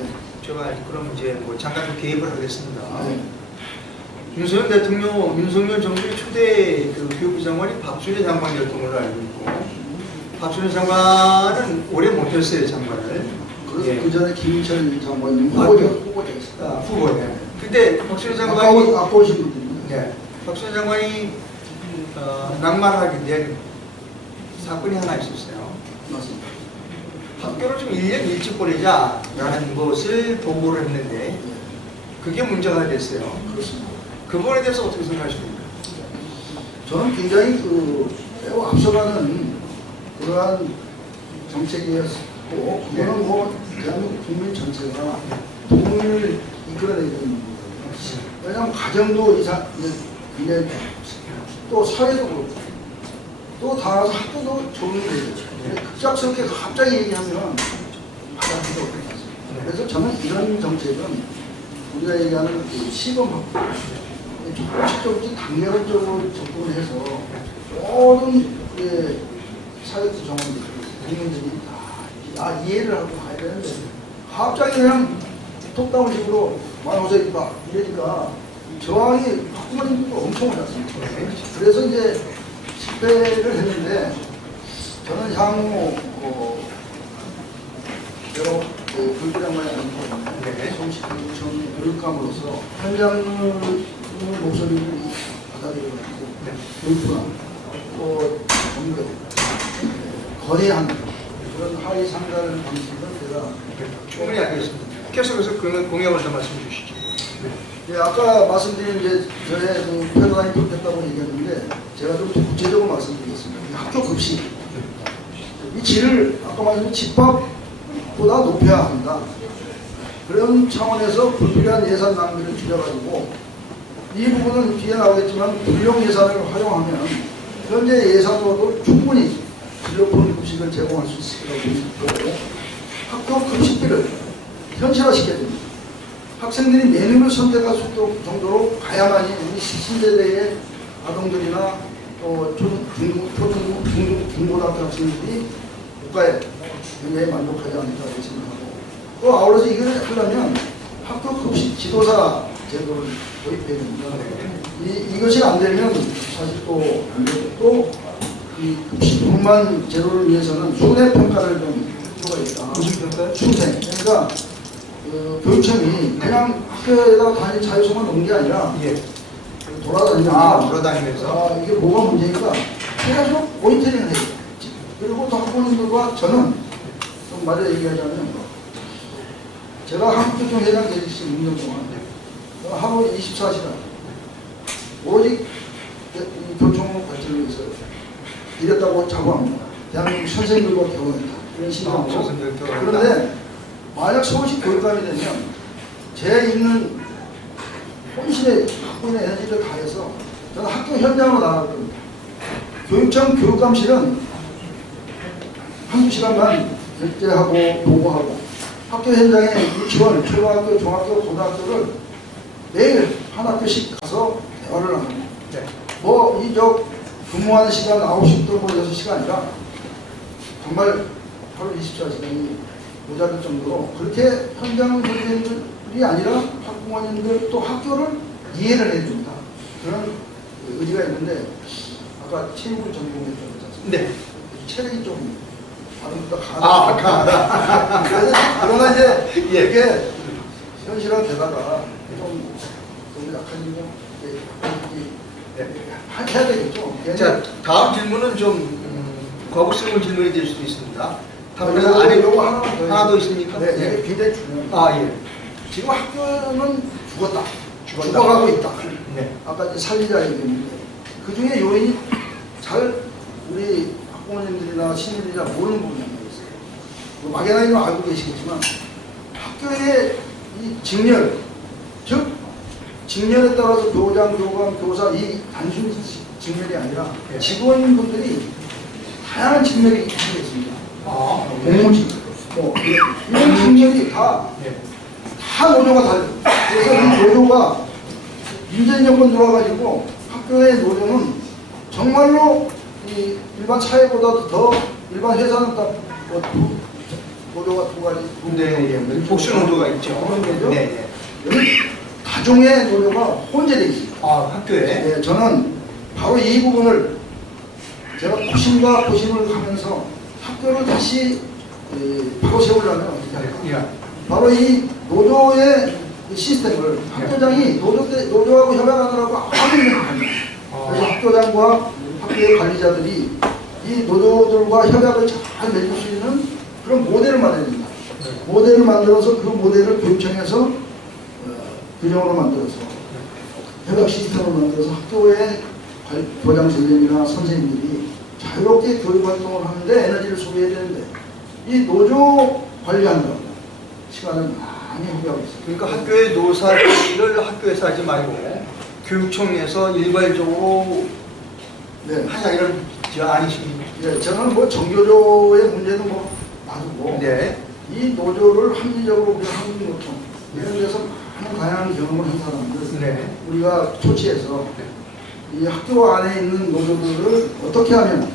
제가 그럼 이제 뭐 잠깐 좀 개입을 하겠습니다. 네. 윤석열 대통령, 윤석열 정부의 초대 그 교육부 장관이 박순애 장관이었던 걸로 알고 있고, 박순애 장관은 오래 못했어요, 장관을. 그래서 예. 그 전에 김인철 장관님 후보자였습니다. 후보네. 근데 박순애 장관이 아까우신 분들입니다. 네, 박순애 장관이 낙마하게 된 사건이 하나 있었어요. 맞습니다. 학교를 좀 1년 일찍 보내자라는 것을 보고를 했는데 그게 문제가 됐어요. 그렇습니다. 그 부분에 대해서 어떻게 생각하십니까? 저는 굉장히 매우 앞서가는 그러한 정책이었고 그거는 뭐 대한민국 국민 전체가 동을 이끌어내야 되는 겁니다. 왜냐하면 가정도 굉장히 또 사회도 그렇고 또 다 학교도 적응이 되죠. 급작스럽게 갑자기 얘기하면 받아들이기 어렵습니다. 그래서 저는 이런 정책은 우리가 얘기하는 그 시범학교 조금씩 단계적으로 접근을 해서 모든 사회 구성원들, 국민들이 다 이해를 하고 가야 되는데 갑자기 그냥 톱다운식으로 말하고서 이러니까 저항이 학부모님들도 엄청 올랐습니다. 그래서 이제 실패를 했는데 저는 향후 여러 교육부 장관이 아니고 성시청 교육감으로서 현장의 목소리를 받아들이고 교육부나 또 정부 거래하는 그런 하위 상담 방식을 제가 충분히 알겠습니다. 계속해서 그 공약을 좀 말씀해 주시죠. 예, 아까 말씀드린 이제 저의 그 패러다임이 바뀌었다고 얘기했는데 제가 좀 구체적으로 말씀드리겠습니다. 학교 급식 이 질을 아까 말씀드린 집밥보다 높여야 한다. 그런 차원에서 불필요한 예산 낭비를 줄여가지고 이 부분은 뒤에 나오겠지만 불용 예산을 활용하면 현재 예산으로도 충분히 질 높은 급식을 제공할 수 있을 거라고 보고 학교 급식비를 현실화시켜야 됩니다. 학생들이 메뉴를 선택할 수 있도록 정도로 가야만이 우리 신세대의 아동들이나 또 중고등학교 학생들이 국가에 굉장히 만족하지 않을까 생각하고 또 아울러서 이걸 하려면 학교 급식 지도사 제도를 도입해야 됩니다. 이것이 안 되면 사실 또 안 되고 또이 급식 분만 제도를 위해서는 순회 평가를 좀 필요가 있다. 무슨 평가요? 순회. 그러니까 교육청이 그냥 학교에다가 단위 자유성만 놓은 게 아니라 예. 돌아다니면서 돌아다니면서. 이게 뭐가 문제니까 계속 모니터링을 해요. 그리고 또 학부모님들과 저는 좀 맞아 얘기하자면 제가 한국교통 회장 되기 6년 동안 하루 24시간 오직 이 교통 발전을 위해서 일했다고 자부합니다. 대한민국 선생님들과 결혼했다. 이런 신앙으로. 선생님들 결혼했다. 그런데 만약 서울시 교육감이 되면 제 있는 혼신의 학부인의 에너지를 다해서 저는 학교 현장으로 나갈 겁니다. 교육청 교육감실은 한두 시간만 결제하고 보고하고 학교 현장에 유치원, 초등학교, 중학교, 고등학교를 매일 한 학교씩 가서 대화를 합니다. 네. 근무하는 시간 9시부터 6시가 아니라 정말 하루 24시간이 모자랄 정도로 그렇게 현장 선생님들이 아니라 학부모님들 또 학교를 이해를 해야 됩니다. 그런 의지가 있는데 아까 체육을 전공했다고 했지 않습니까? 네. 체력이 좀 다른 것보다 강하다. 그래서 그러나 이제 예. 이게 현실화되다가 좀 약해지면 해야 되겠죠. 자, 다음 질문은 좀 거북스러운 질문이 될 수도 있습니다. 답변 요거 안에 하나 더 있습니까? 네, 이게 굉장히 중요합니다. 아, 예. 지금 학교는 죽었다. 죽었다. 죽어가고 있다. 네. 아까 이제 살리자 얘기했는데 그 중에 요인이 잘 우리 학부모님들이나 시민들이 잘 모르는 부분이 하나 있어요. 뭐 막연하게는 알고 계시겠지만 학교의 이 직렬, 즉 직렬에 따라서 교장, 교감, 교사 이 단순 직렬이 아니라 네. 직원분들이 다양한 직렬이 있습니다. 아, 공무직, 이런 직렬이 다 네. 노조가 달라요. 그래서 이 노조가 민주인 정권 들어와가지고 학교의 노조는 정말로 이 일반 사회보다도 더 일반 회사는 딱 노조가 두 가지. 네, 복수 노조가 있죠. 그런 거죠. 네, 네. 여기 가정의 노조가 혼재되어 있습니다. 아, 학교에. 네, 저는 바로 이 부분을 제가 고심과 고심을 하면서 학교를 다시 바로 세우려면 어떻게 할까? 예. 바로 이 노조의 이 시스템을 학교장이 노조하고 협약하느라고 아무 일을 안 합니다. 그래서 학교장과 학교의 관리자들이 이 노조들과 협약을 잘 맺을 수 있는 그런 모델을 만들어야 된다. 모델을 만들어서 그 모델을 교육청에서 규정으로 만들어서 협약 시스템을 만들어서 학교의 교장 선생님이나 선생님들이 자유롭게 교육 활동을 하는데 에너지를 소비해야 되는데 이 노조 관리한다고 시간을 많이 허비하고 있어요. 그러니까 학교의 노사를 학교에서 하지 말고 교육청에서 일괄적으로 네. 하자 이런 아니십니까? 네, 저는 뭐 정교조의 문제는 뭐 놔두고 네. 이 노조를 합리적으로 우리 한국노총 이런 데서 많은 다양한 경험을 한 사람들 네. 우리가 초치해서 이 학교 안에 있는 노조들을 어떻게 하면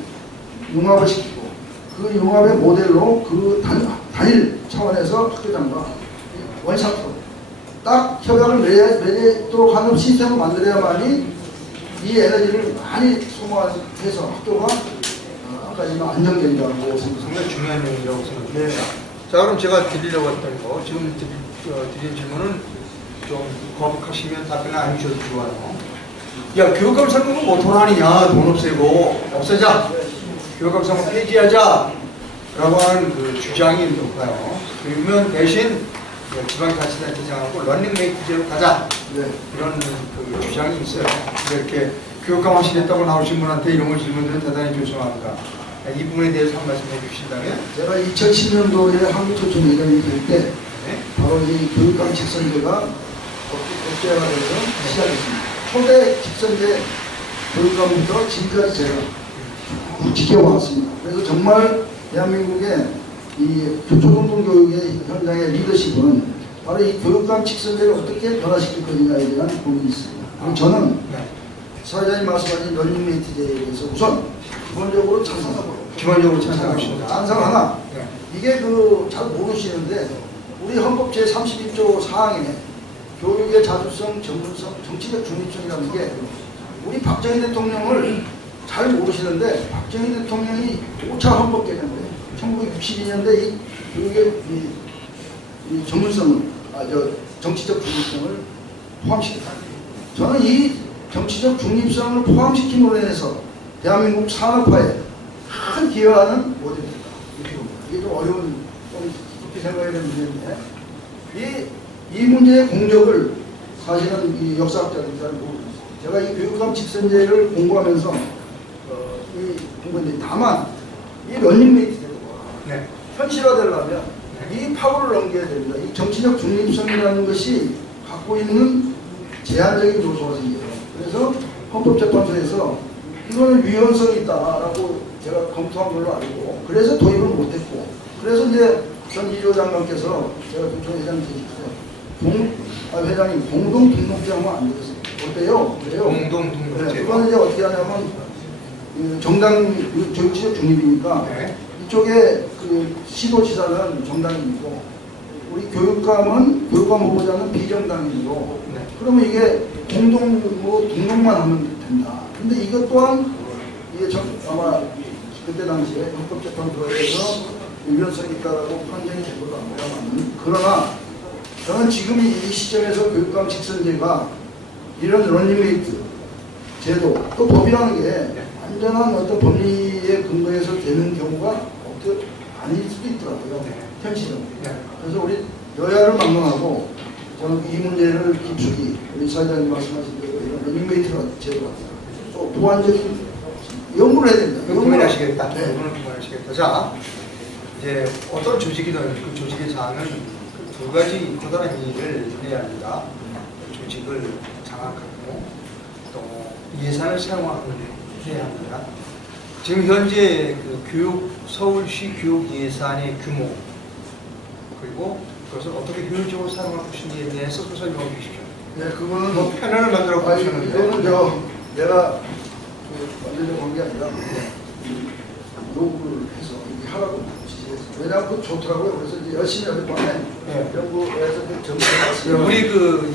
융합을 시키고 그 융합의 모델로 그 단일 차원에서 학교장과 원샷으로 딱 협약을 맺도록 하는 시스템을 만들어야만이 이 에너지를 많이 소모해서 학교가 아까지만 안정된다고 생각합니다. 상당히 중요한 내용이라고 생각합니다. 네. 자, 그럼 제가 드리려고 했던 거 지금 드린 질문은 좀 거북하시면 답변을 안 주셔도 좋아요. 야, 교육감 상금은 뭐 돈 아니냐, 돈 없애고 없애자, 교육감 상금 폐지하자 라고 하는 그 주장이 높아요. 그러면 대신 지방자치단체장하고 런닝메이트제로 가자 네. 이런 그 주장이 있어요. 이렇게 교육감 하시겠다고 나오신 분한테 이런 걸 질문드리면 대단히 죄송합니다. 이 부분에 대해서 한 말씀 해주신다면. 제가 2010년도에 한국교총 회장이 될 때 네. 바로 이 교육감 직선제가 법제화가 돼서 시작했습니다. 초대 직선제 교육감부터 지금까지 제가 지켜왔습니다. 그래서 정말 대한민국의 이 초중등교육의 현장의 리더십은 바로 이 교육감 직선제를 어떻게 변화시킬 것이냐에 대한 고민이 있습니다. 그리고 저는 네. 사회자님 말씀하신 런닝메이트제에 대해서 우선 기본적으로 찬성하고 기본적으로 찬성하십니다. 찬성하나 네. 이게 잘 모르시는데 우리 우리 헌법 제31조 4항에 교육의 자주성, 전문성, 정치적 중립성이라는 게 우리 박정희 대통령을 잘 모르시는데 박정희 대통령이 5차 헌법 개정때 1962년대 이 교육의 이 전문성을 정치적 중립성을 포함시켰다. 저는 이 정치적 중립성을 포함시킴으로 인해서 대한민국 산업화에 큰 기여하는 모델이다. 이렇게 봅니다. 이게 좀 어려운, 좀 깊이 생각해야 되는 문제인데 이 문제의 공적을 사실은 이 역사학자들이 잘 모르고 있어요. 제가 이 교육감 직선제를 공부하면서 공부했는데 다만 이 런닝메이트 네. 현실화되려면 이 파워를 넘겨야 됩니다. 이 정치적 중립성이라는 것이 갖고 있는 제한적인 요소가 생겨요. 그래서 헌법재판소에서 이거는 위헌성이 있다라고 제가 검토한 걸로 알고 그래서 도입을 못했고 그래서 이제 전 2조 장관께서 제가 교총 회장 되시고요. 회장님 공동 등록제 하면 안 되겠어요. 어때요? 그래요? 공동 등록제. 네, 그거는 이제 어떻게 하냐면 정당 정치적 중립이니까 네. 이쪽에 그 시도지사는 정당이고 우리 교육감 후보자는 비정당이고 네. 그러면 이게 공동 등록만 하면 된다. 근데 이것 또한 이게 아마 그때 당시에 헌법재판소에서 유연성이 있다라고 판정이 된 걸로 압니다만 그러나 저는 지금 이 시점에서 교육감 직선제가 이런 런닝메이트 제도 또 법이라는 게 완전한 어떤 법리에 근거해서 되는 경우가 아닐 수도 있더라고요. 현실은. 그래서 우리 여야를 막론하고 저는 이 문제를 깊숙이 우리 사장님 말씀하신 대로 이런 런닝메이트 제도가 또 보완적인 연구를 해야 됩니다. 고민하시겠다. 네. 고민하시겠다. 자, 이제 어떤 조직이든 그 조직의 자아는 그 두 가지 커다란 일을 해야 합니다. 조직을 장악하고 또 예산을 사용하고 해야 합니다. 지금 현재 그 서울시 교육 예산의 규모 그리고 그것을 어떻게 효율적으로 사용할 것인지에 대해서 설명해 주십시오. 네, 그거는 뭐 패널을 만들어 보셨는데 이거는 내가 만들려고 한 게 아니라 요구를 해서 이렇게 하라고 지시했어요. 왜냐하면 그거 좋더라고요. 그래서 이제 열심히 어젯밤에 연구해서 점수를 우리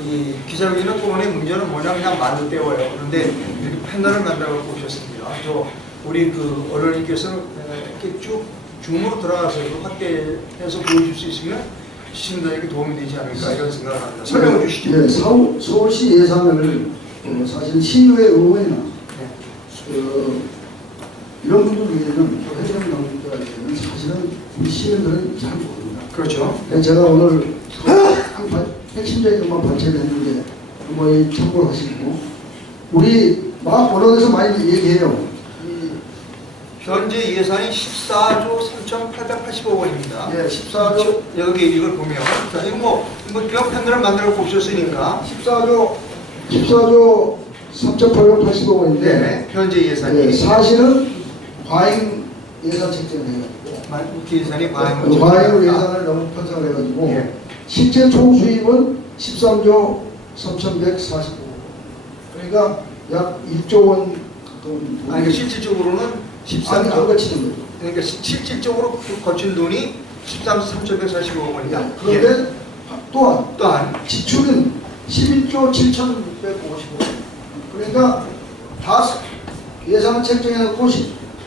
이 기자회견은 또한의 문제는 뭐냐 그냥 말로 때워요. 그런데 이렇게 패널을 만들어 보셨습니다. 우리 그 언론인께서는 이렇게 쭉 줌으로 들어가서 확대해서 보여줄 수 있으면 시민들에게 도움이 되지 않을까 이런 생각을 합니다. 설명해 주시죠. 네, 서울시 예산을 사실 시의회 의원이나 이런 분들 위에는 행정당국자에게는 사실은 우리 시민들은 잘 모릅니다. 그렇죠. 제가 오늘 핵심적인 것만 발췌를 했는데 뭐 참고를 하시고 우리 막 언론에서 많이 얘기해요. 현재 예산이 14조 3,885억 원입니다. 예, 14조 여기 이걸 보면 자, 이거 기업 패널을 만들어 보셨으니까 14조 3,885억 원인데 네, 현재 예산이 사실은 과잉 예산 책정을 해가지고 예산이 과잉으로 예산을 너무 편성을 해가지고 예. 실제 총 수입은 13조 3,145억 그러니까 약 1조 원 가까운 아니 실질적으로는 13조 안 거치는 거죠. 그러니까 실질적으로 거친 돈이 13조 3,145억 원이다. 그런데 또한 지출은 11조 7,655억 원. 그러니까 다 예산을 책정해놓고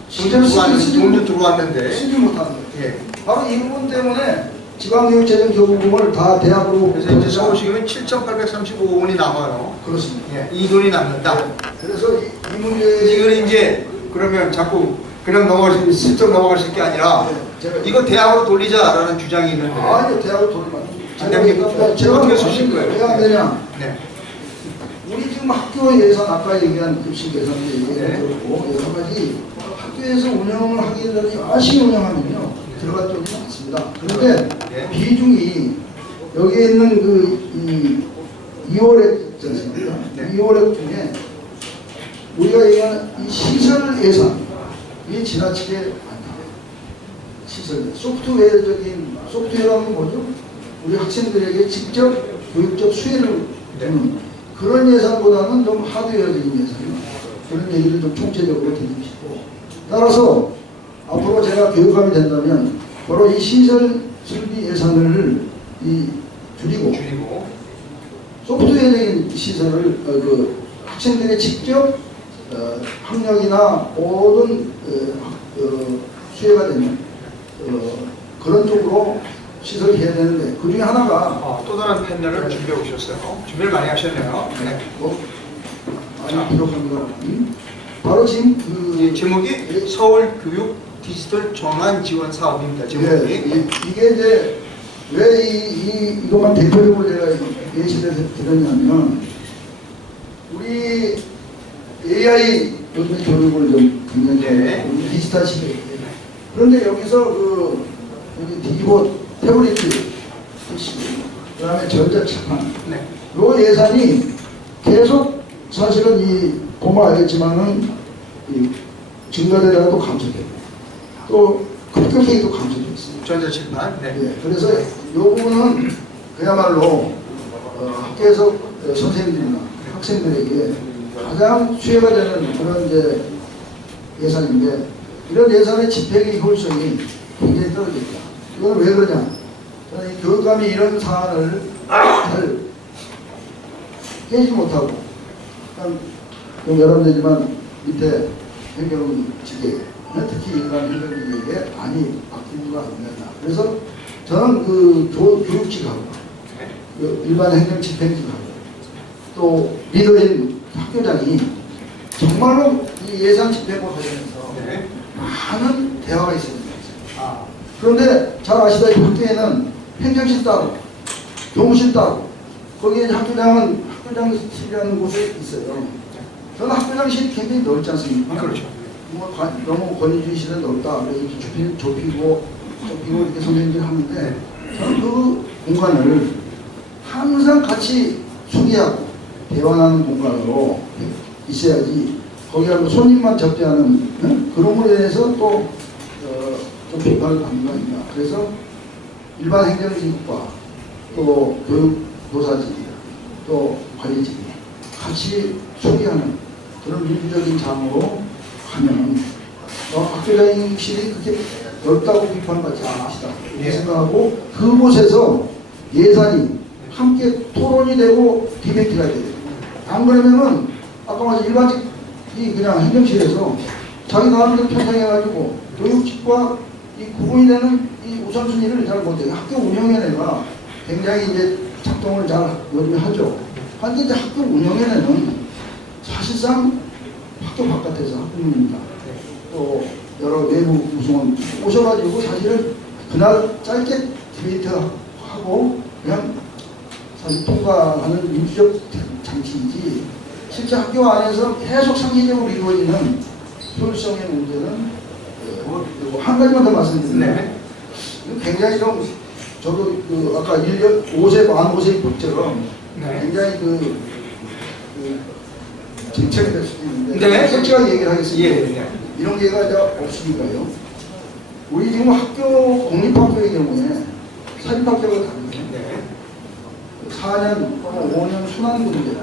돈도 들어왔는데 쓰지 못하는 거예요. 예. 바로 이 부분 때문에 지방교육재정교부금을 다 대학으로 그래서 이제 서울시는 7,835억 원이 남아요. 그렇습니다. 예. 이 돈이 남는다. 그래서 이 문제 이걸 이제 그러면 자꾸 그냥 슬쩍 넘어가실 게 아니라 이거 대학으로 돌리자라는 주장이 있는데 이거 대학으로 돌리면 안 됩니까? 제가 어떻게 쓰실 거예요? 왜 안 되냐? 네. 우리 지금 학교 예산 아까 얘기한 급식 예산도 얘기했고 네. 여러 가지 학교에서 운영을 하기 전에 열심히 운영하면요 들어갈 돈이 많습니다. 그런데 네. 비중이 여기에 있는 이 2월액 있지 않습니까? 네. 2월액 중에 우리가 얘기하는 이 시설 예산 이 지나치게 많다. 시설 소프트웨어라는 뭐죠? 우리 학생들에게 직접 교육적 수혜를 주는 그런 예산보다는 좀 하드웨어적인 예산이요. 그런 얘기를 좀 총체적으로 드리고 싶고 따라서 앞으로 제가 교육감이 된다면 바로 이 시설 설비 예산을 줄이고. 소프트웨어적인 시설을 학생들이 직접 학력이나 모든 수혜가 되는 그런 쪽으로 시설을 해야 되는데 그 중에 하나가 또 다른 패널을 준비해 오셨어요. 준비를 많이 하셨네요. 네. 아주 부족합니다. 바로 지금 이 제목이 서울교육 디지털 전환 지원 사업입니다. 제목이. 이게 이제 왜 이것만 대표적으로 제가 예시를 드렸냐면 우리 AI 요즘에 교육을 좀 굉장히 우리 디지털 시대에 그런데 여기서 디지털 태블릿 그 다음에 전자책판 네. 요 예산이 계속 사실은 보면 알겠지만은 증가되다가 또 감소되고 또 급격하게 또 감소되고 있습니다. 전자책판. 네. 예, 그래서 이 부분은 그야말로 학교에서 선생님들이나 학생들에게 가장 수혜가 되는 그런 이제 예산인데 이런 예산의 집행의 효율성이 굉장히 떨어집니다. 이건 왜 그러냐? 저는 이 교육감이 이런 사안을 잘 깨지 못하고 좀 여러분들이지만 밑에 행정직에 특히 일반 행정직에게 많이 맡기는 거 아니냐. 그래서 저는 교육직하고 일반 행정 집행직하고 또 리더인 학교장이 정말로 이 예산 집행과 관련해서 많은 대화가 있어야 됩니다. 그런데 잘 아시다시피 학교에는 행정실 따로, 교무실 따로, 거기에 학교장은 학교장실이라는 곳에 있어요. 저는 학교장실이 굉장히 넓지 않습니까? 그렇죠. 너무 권위주의실은 넓다. 이렇게 좁히고 이렇게 선생님들이 하는데 저는 그 공간을 항상 같이 소개하고 대화하는 공간으로 있어야지 거기하고 손님만 접대하는 그런 거에 대해서 또 좀 비판을 받는 거 아닌가. 그래서 일반 행정직과 또 교육노사직 또 관리직이 같이 소개하는 그런 민주적인 장으로 하면 학교장실이 그렇게 넓다고 비판받지 않으시다 이렇게 생각하고 그곳에서 예산이 함께 토론이 되고 디베이트가 돼야 돼요. 안 그러면은 아까 말한 일반직이 그냥 행정실에서 자기 나름대로 편성해가지고 교육직과 이 구분이 되는 이 우선순위를 잘 못해요. 학교 운영위원회가 굉장히 이제 작동을 잘 요즘에 하죠. 하는데 이제 학교 운영위원회는 사실상 학교 바깥에서 학부모입니다. 또 여러 외부 구성원 오셔가지고 사실은 그날 짧게 디베이트하고 그냥 사실 통과하는 민주적 장치이지 실제 학교 안에서 계속 상시적으로 이루어지는 효율성의 문제는 한 가지만 더 말씀드리면 네. 굉장히 좀 저도 아까 1년 5세 만 5세 법처럼 굉장히 정책이 될 수도 있는데 솔직하게 얘기를 하겠습니다. 이런 게가 이제 없으니까요. 우리 지금 학교 공립학교의 경우에 사립학교가 다른데 4년 또는 5년 순환군제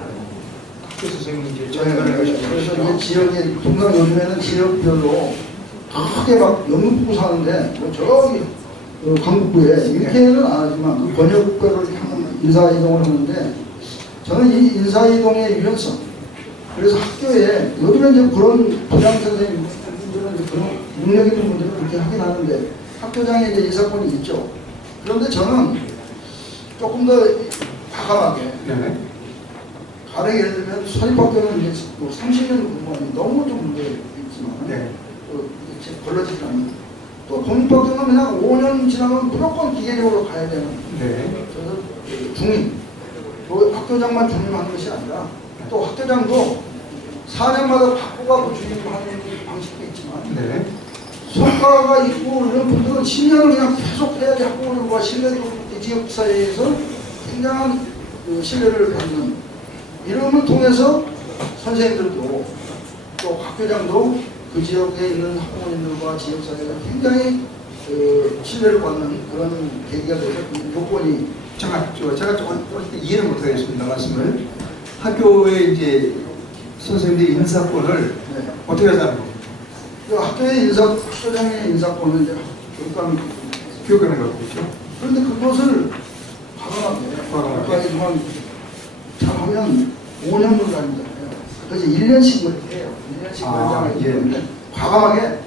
학교 선생님들 그래서 이제 지역에 통상 요즘에는 지역별로 크게 막 영등포구 사는데 뭐 저기 강북구에 이렇게는 안 하지만 그 번역별로 이렇게 하는 인사이동을 하는데 저는 이 인사이동의 유연성 그래서 학교에 요즘에 이제 그런 부장 선생님들은 그런 능력 있는 분들은 그렇게 하긴 하는데 학교장에 이제 인사권이 있죠. 그런데 저는 조금 더 과감하게 가령 예를 들면 사립학교는 이제 30년 공부하니 너무 좀 문제가 있지만 걸러지지 않는 또 공립학교는 그냥 5년 지나면 무조건 기계적으로 가야 되는 그래서 중임 또 학교장만 중임하는 것이 아니라 또 학교장도 4년마다 바꿔가고 중임하는 방식도 있지만 성과가 있고 이런 분들은 10년을 그냥 계속 해야지 학부모들과 신뢰도 지역사회에서 굉장한 신뢰를 받는 이름을 통해서 선생님들도 또 학교장도 그 지역에 있는 학부모님들과 지역사회가 굉장히 신뢰를 받는 그런 계기가 돼서 그 요건이 제가 조금 이해를 못하겠습니다. 말씀을 학교의 이제 선생님들 인사권을 어떻게 하자는 겁니까? 학교의 학교장의 인사권을 이제 교육감이 교육감이 갖고 있죠. 그런데 그것을 과감하게 교육까지만 잘하면 5년을 다니잖아요. 그래서 1년씩 해요. 1년씩 연장을 예. 과감하게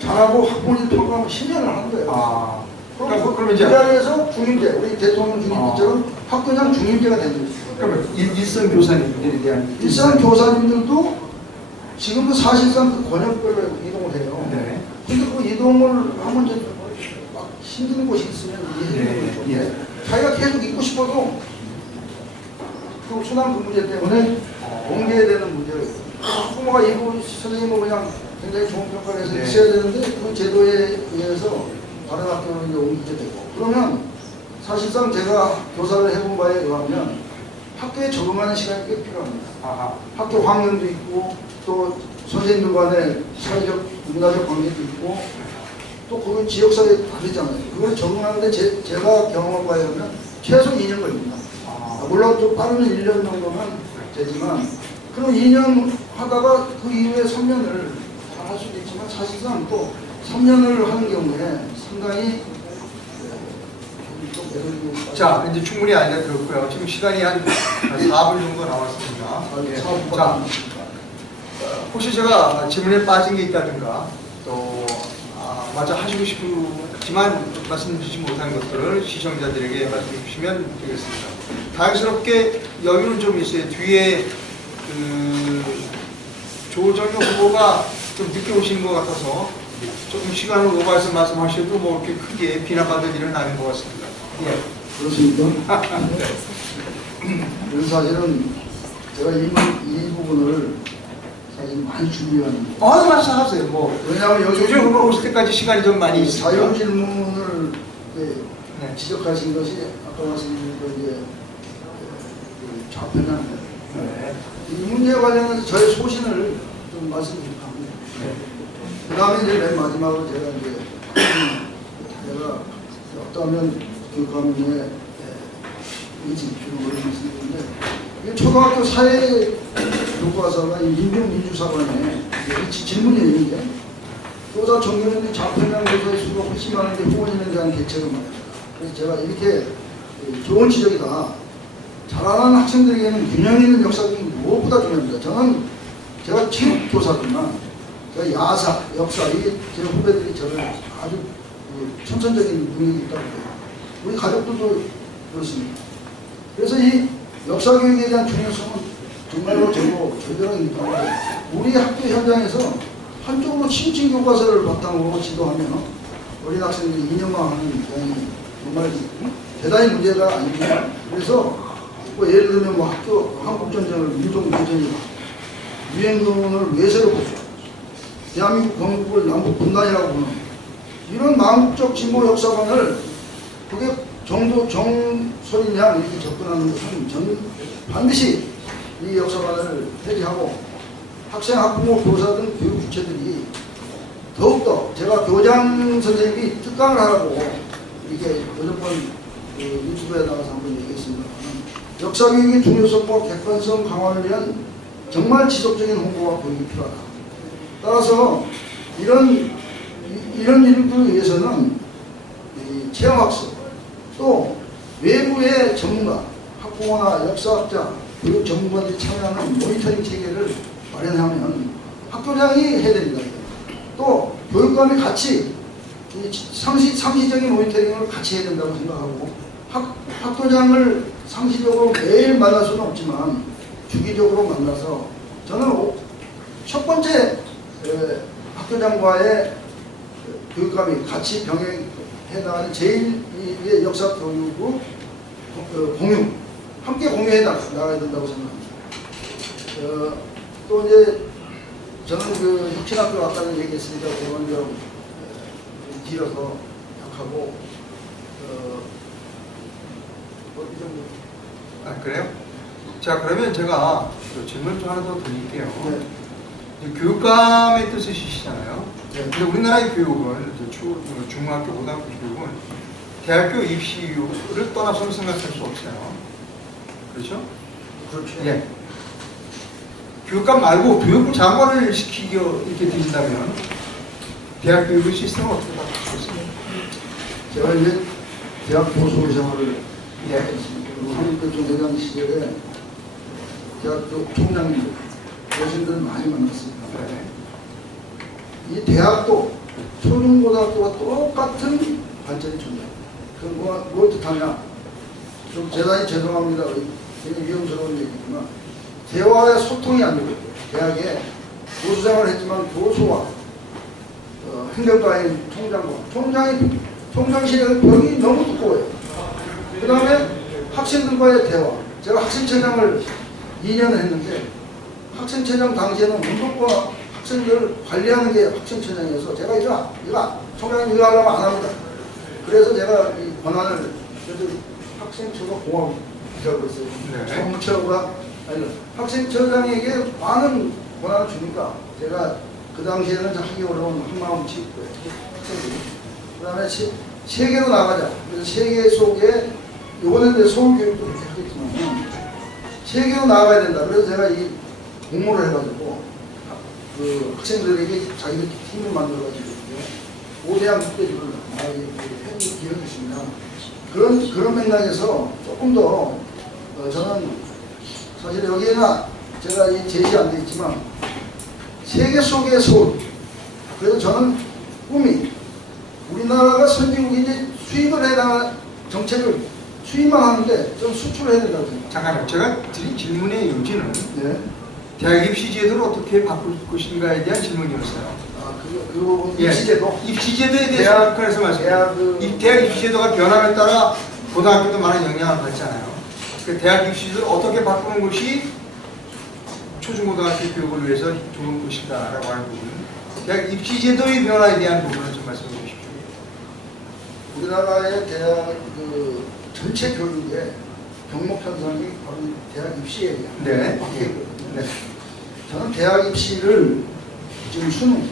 잘하고 학부모님 통과하면 10년을 하는 거예요. 그러면 이 이제 자리에서 중임제, 우리 대통령 중임제처럼 학교장 중임제가 된 거죠. 그러면 일선 교사님들에 대한 일선 교사님들도 지금도 사실상 그 권역별로 이동을 해요. 네. 근데 그 이동을 하면 이제 막 힘든 곳이 있으면 이해해주는 거죠. 예. 자기가 계속 있고 싶어도 그 순환 근무제 때문에 옮겨야 되는 문제예요. 학부모가 이거 선생님은 그냥 굉장히 좋은 평가를 해서 네. 있어야 되는데 그 제도에 의해서 다른 학교로 이제 옮기게 되고 그러면 사실상 제가 교사를 해본 바에 의하면 학교에 적응하는 시간이 꽤 필요합니다. 아하. 학교 환경도 있고 또 선생님들 간의 사회적 문화적 관계도 있고 또 그 지역사회 다르잖아요. 그걸 적응하는데 제가 경험한 바에 의하면 최소 2년 걸립니다. 물론 좀 빠르면 1년 정도면 되지만 그럼 2년 하다가 그 이후에 3년을 잘 할 수도 있지만 사실상 또 3년을 하는 경우에 상당히 좀 매력이 자, 이제 충분히 알려드렸고요. 지금 시간이 한 4분 정도 남았습니다. 예. 자, 혹시 제가 질문에 빠진 게 있다든가 또 마저 하시고 싶지만 말씀 주지 못한 것들을 시청자들에게 말씀해 주시면 되겠습니다. 다행스럽게 여유는 좀 있어요. 뒤에 그 조정혁 후보가 좀 늦게 오시는 것 같아서 조금 시간을 오버해서 말씀하셔도 뭐 이렇게 크게 비난받을 일은 아닌 것 같습니다. 예. 그렇습니까? 그래서 사실은 제가 이 부분을 사실 많이 준비하는 거예요. 말씀하세요. 뭐 왜냐하면 여기 조정혁 후보 오실 때까지 시간이 좀 많이 있습니다. 자유 질문을 네. 지적하신 것이 아까 말씀드린 이제 그 좌편향 네. 이 문제에 관련해서 저의 소신을 좀 말씀드릴까 합니다. 그 다음에 이제 맨 마지막으로 제가 어떠하면 교육감의 의지를 말씀드리는데 이게 초등학교 사회 교과서가 민주사관에 질문이에요. 이게 교사 정규는 좌편향 교사의 수가 훨씬 많은데 후원인에 대한 대책을 말합니다. 그래서 제가 이렇게 좋은 지적이다. 잘하는 학생들에게는 균형 있는 역사적인 무엇보다 중요합니다. 제가 체육 교사지만 제가 야사, 역사 이게 제 후배들이 저를 아주 천선적인 능력이 있다고 해요. 우리 가족들도 그렇습니다. 그래서 이 역사 교육에 대한 중요성은 정말로 절대로이기 때문에 우리 학교 현장에서 한쪽으로 심층 교과서를 바탕으로 지도하면 어린 학생들이 이념화하는 경향이 정말 대단히 문제가 아닙니다. 그래서 뭐 예를 들면 뭐 학교 한국전쟁을 민족대전이다, 유엔군을 외세로 보죠, 대한민국 건국을 남북 분단이라고 보는 이런 망국적 진보 역사관을 그게 정소리냐 이렇게 접근하는 것은 반드시 이 역사관을 폐지하고 학생, 학부모, 교사 등 교육 주체들이 더욱더 제가 교장 선생님이 특강을 하라고 이게 어젯번 그 유튜브에 나가서 한번 얘기했습니다. 역사교육의 중요성과 객관성 강화를 위한 정말 지속적인 홍보와 교육이 필요하다. 따라서 이런 일들을 위해서는 이 체험학습 또 외부의 전문가, 학부모나 역사학자, 교육 전문가들이 참여하는 모니터링 체계를 마련하면 학교장이 해야 됩니다. 또 교육감이 같이 상시적인 모니터링을 같이 해야 된다고 생각하고 학교장을 상시적으로 매일 만날 수는 없지만 주기적으로 만나서 저는 첫 번째 학교장과의 교육감이 같이 병행해 나가는 제1의 역사 교육으로 공유, 함께 공유해 나가야 된다고 생각합니다. 또 이제 저는 그 혁신학교 아까는 얘기했으니까 그건 좀 길어서 약하고 이 정도. 그래요? 자, 그러면 제가 질문 좀 하나 더 드릴게요. 네. 이제 교육감의 뜻을 시시잖아요. 네. 근데 우리나라의 교육은 중학교, 고등학교 교육은 대학교 입시 이유를 떠나서는 생각할 수 없어요. 그렇죠? 그렇죠. 예. 교육감 말고 교육부 장관을 시키기 이렇게 되신다면 대학 교육의 시스템은 어떻게 바꾸시겠습니까? 제가 이제 대학 교수 생활을 네. 한국대 총회장 시절에 대학교 총장님들, 교수님들 많이 만났습니다. 네. 이 대학도 초중고등학교와 똑같은 관점이 존재합니다. 뭘 뜻하냐? 좀 대단히 죄송합니다. 굉장히 위험스러운 얘기지만 대화의 소통이 안 되고 있어요. 대학에 교수생활을 했지만 교수와 행정과의 총장실의 벽이 너무 두꺼워요. 그 다음에 학생들과의 대화. 제가 학생체장을 2년을 했는데 학생체장 당시에는 운동과 학생들을 관리하는 게 학생체장이어서 제가 이거 총장님 이거 하려면 안 합니다. 그래서 제가 이 권한을 그래도 학생처가 공학이라고 했어요. 네. 정처가 아니 학생처장에게 많은 권한을 주니까 제가 그 당시에는 하기 어려운 한마음 치고요. 학생들이. 그 다음에 세계로 나가자. 그래서 세계 속에 이번에 이제 서울교육도 그렇게 하겠지만 세계로 나가야 된다. 그래서 제가 이 공모를 해가지고 그 학생들에게 자기들 팀을 만들어가지고 5대학 6대주를 한 기억이 있습니다. 그런 맥락에서 조금 더 저는 사실 여기에는 제가 이 제시 안 되어 있지만 세계 속의 서울. 그래서 저는 꿈이 우리나라가 선진국인지 수입을 해당하는 정책을 수입만 하는데 좀 수출을 해야 된다고 생각합니다. 잠깐만요. 제가 드린 질문의 요지는 네. 대학 입시 제도를 어떻게 바꿀 것인가에 대한 질문이었어요. 그 부분 입시제도. 입시제도에 대해서 그래서 말씀드려요. 대학 입시제도가 변함에 따라 고등학교도 많은 영향을 받잖아요. 그 대학 입시제도를 어떻게 바꾸는 것이 초중고등학교 교육을 위해서 좋은 것이다라고 하는 부분. 대학 입시제도의 변화에 대한 부분을 좀 말씀해 주십시오. 우리나라의 대학 그 전체 교육의 병목 현상이 바로 이 대학 입시에 네. 바뀌었거든요. 네. 저는 대학 입시를 지금 수능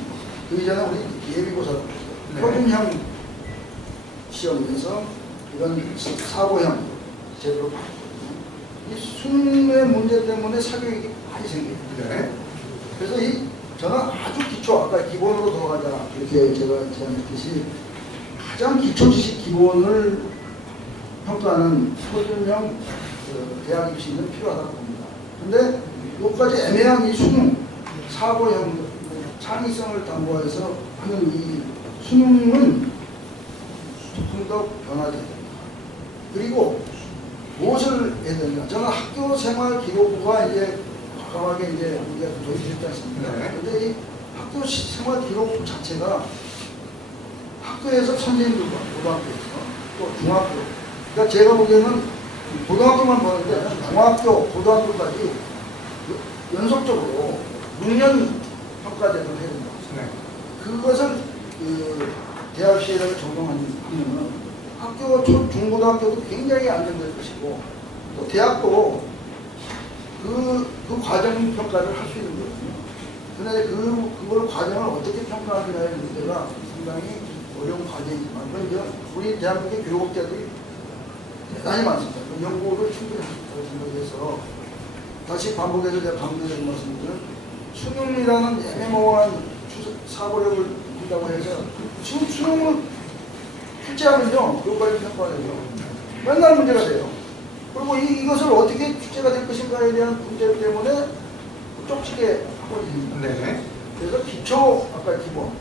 그 이전에 우리 예비고사 네. 표준형 시험에서 이건 사고형 제도로 바꿨거든요. 이 수능의 문제 때문에 사교육이 많이 생겨요. 네. 그래서 저는 아주 기초, 아까 기본으로 들어가자 이렇게 제가 제안했듯이 가장 기초 지식 기본을 평가하는 표준형 대학 입시는 필요하다고 봅니다. 근데 여기까지 애매한 이 수능, 사고형, 창의성을 담보해서 하는 이 수능은 조금 더 변화돼야 됩니다. 그리고 무엇을 해야 되냐? 저는 학교 생활 기록부가 이제 과감하게 이제 우리가 도입했지 않습니까? 네. 근데 이 학교 생활 기록부 자체가 학교에서 선생님들과 고등학교에서 또 중학교, 그러니까 제가 보기에는 고등학교만 보는데 중학교, 고등학교까지 연속적으로 6년 평가제도를 해야 된다. 네. 그것을 대학 시에다가 적용하면 학교, 중고등학교도 굉장히 안정될 것이고 또 대학도 그 과정 평가를 할 수 있는 거거든요. 그런데 그걸 과정을 어떻게 평가하느냐의 문제가 상당히 어려운 과정이지만 우리 대한민국의 교육업자들이 대단히 많습니다. 연구를 충분히 하고 생각해서 다시 반복해서 제가 강조드린 말씀드리면 수능이라는 애매모호한 사고력을 준다고 해서 지금 수능을 출제하면요 그것까지 평가하죠. 맨날 문제가 돼요. 그리고 이것을 어떻게 출제가 될 것인가에 대한 문제 때문에 쪽지게 하고 있습니다. 네. 그래서 기초 아까 기본을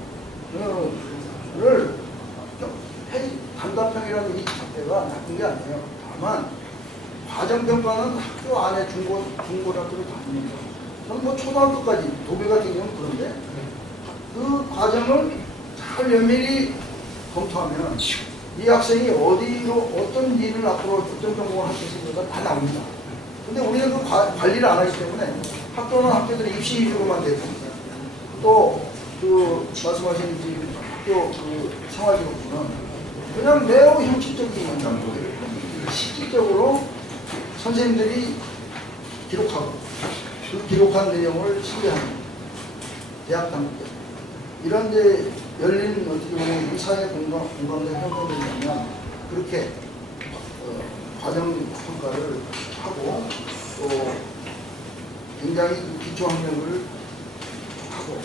단답형이라는 이 자체가 나쁜 게 아니에요. 다만 과정평가는 학교 안에 중고등학교를 다니면서 저는 뭐 초등학교까지 도배 같은 경우는 그런데 그 과정을 잘 면밀히 검토하면 이 학생이 어디로 어떤 일을 앞으로 어떤 전공을 할 수 있을까 다 나옵니다. 근데 우리는 그 관리를 안 하기 때문에 학교는 학교들이 입시 위주로만 되고 또 그 말씀하신 학교 그 생활기록부는 그냥 매우 형식적인 정보들 실질적으로 선생님들이 기록하고 그 기록한 내용을 신뢰하는 대학 당국들 이런 이제 열린 어떻게 보면 이 사회 공감대 형성되려면 그렇게 과정 평가를 하고 또 굉장히 기초 학력을 하고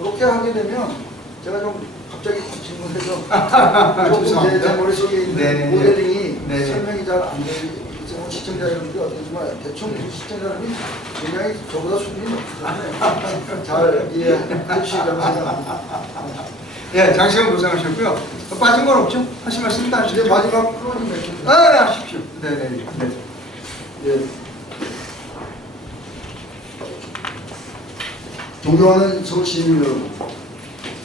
이렇게 하게 되면 제가 좀 갑자기 질문해서 조금 죄송합니다. 제 머릿속에 있는 네네네. 모델링이 네네. 설명이 잘 안 되고 시청자 여러분들이 어떻지만 대충 시청자 여러분이 굉장히 저보다 수준이 높기 때문에 잘 이해해 주시려고 생각합니다. 예, 장시간 고생하셨고요. 빠진 건 없죠? 하실 말씀 다 이제 하시죠? 마지막 프로님 맺힙니다. 하십시오. 네네. 네. 예. 존경하는 서울 시민 여러분,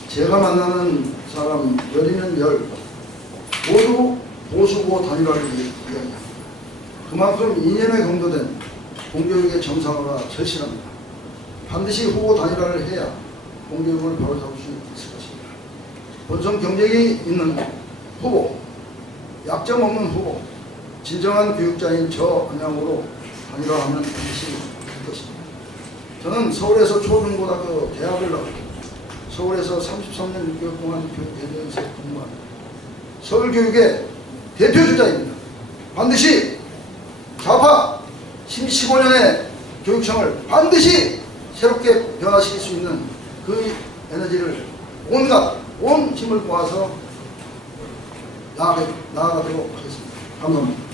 제가 만나는 사람 열이면 열 모두 보수고 단일화를 이야기합니다. 그만큼 이념에 경도된 공교육의 정상화가 절실합니다. 반드시 후보 단일화를 해야 공교육을 바로잡을 수 있을 것입니다. 본선 경쟁이 있는 후보, 약점 없는 후보, 진정한 교육자인 저 안양으로 단일화하면 반드시 될 것입니다. 저는 서울에서 초중고등학교 대학을 나왔고 서울에서 33년 6개월 동안 교육대전에서 근무한 서울교육의 대표주자입니다. 반드시 좌파 15년의 교육청을 반드시 새롭게 변화시킬 수 있는 그 에너지를 온 힘을 모아서 나아가도록 하겠습니다. 감사합니다.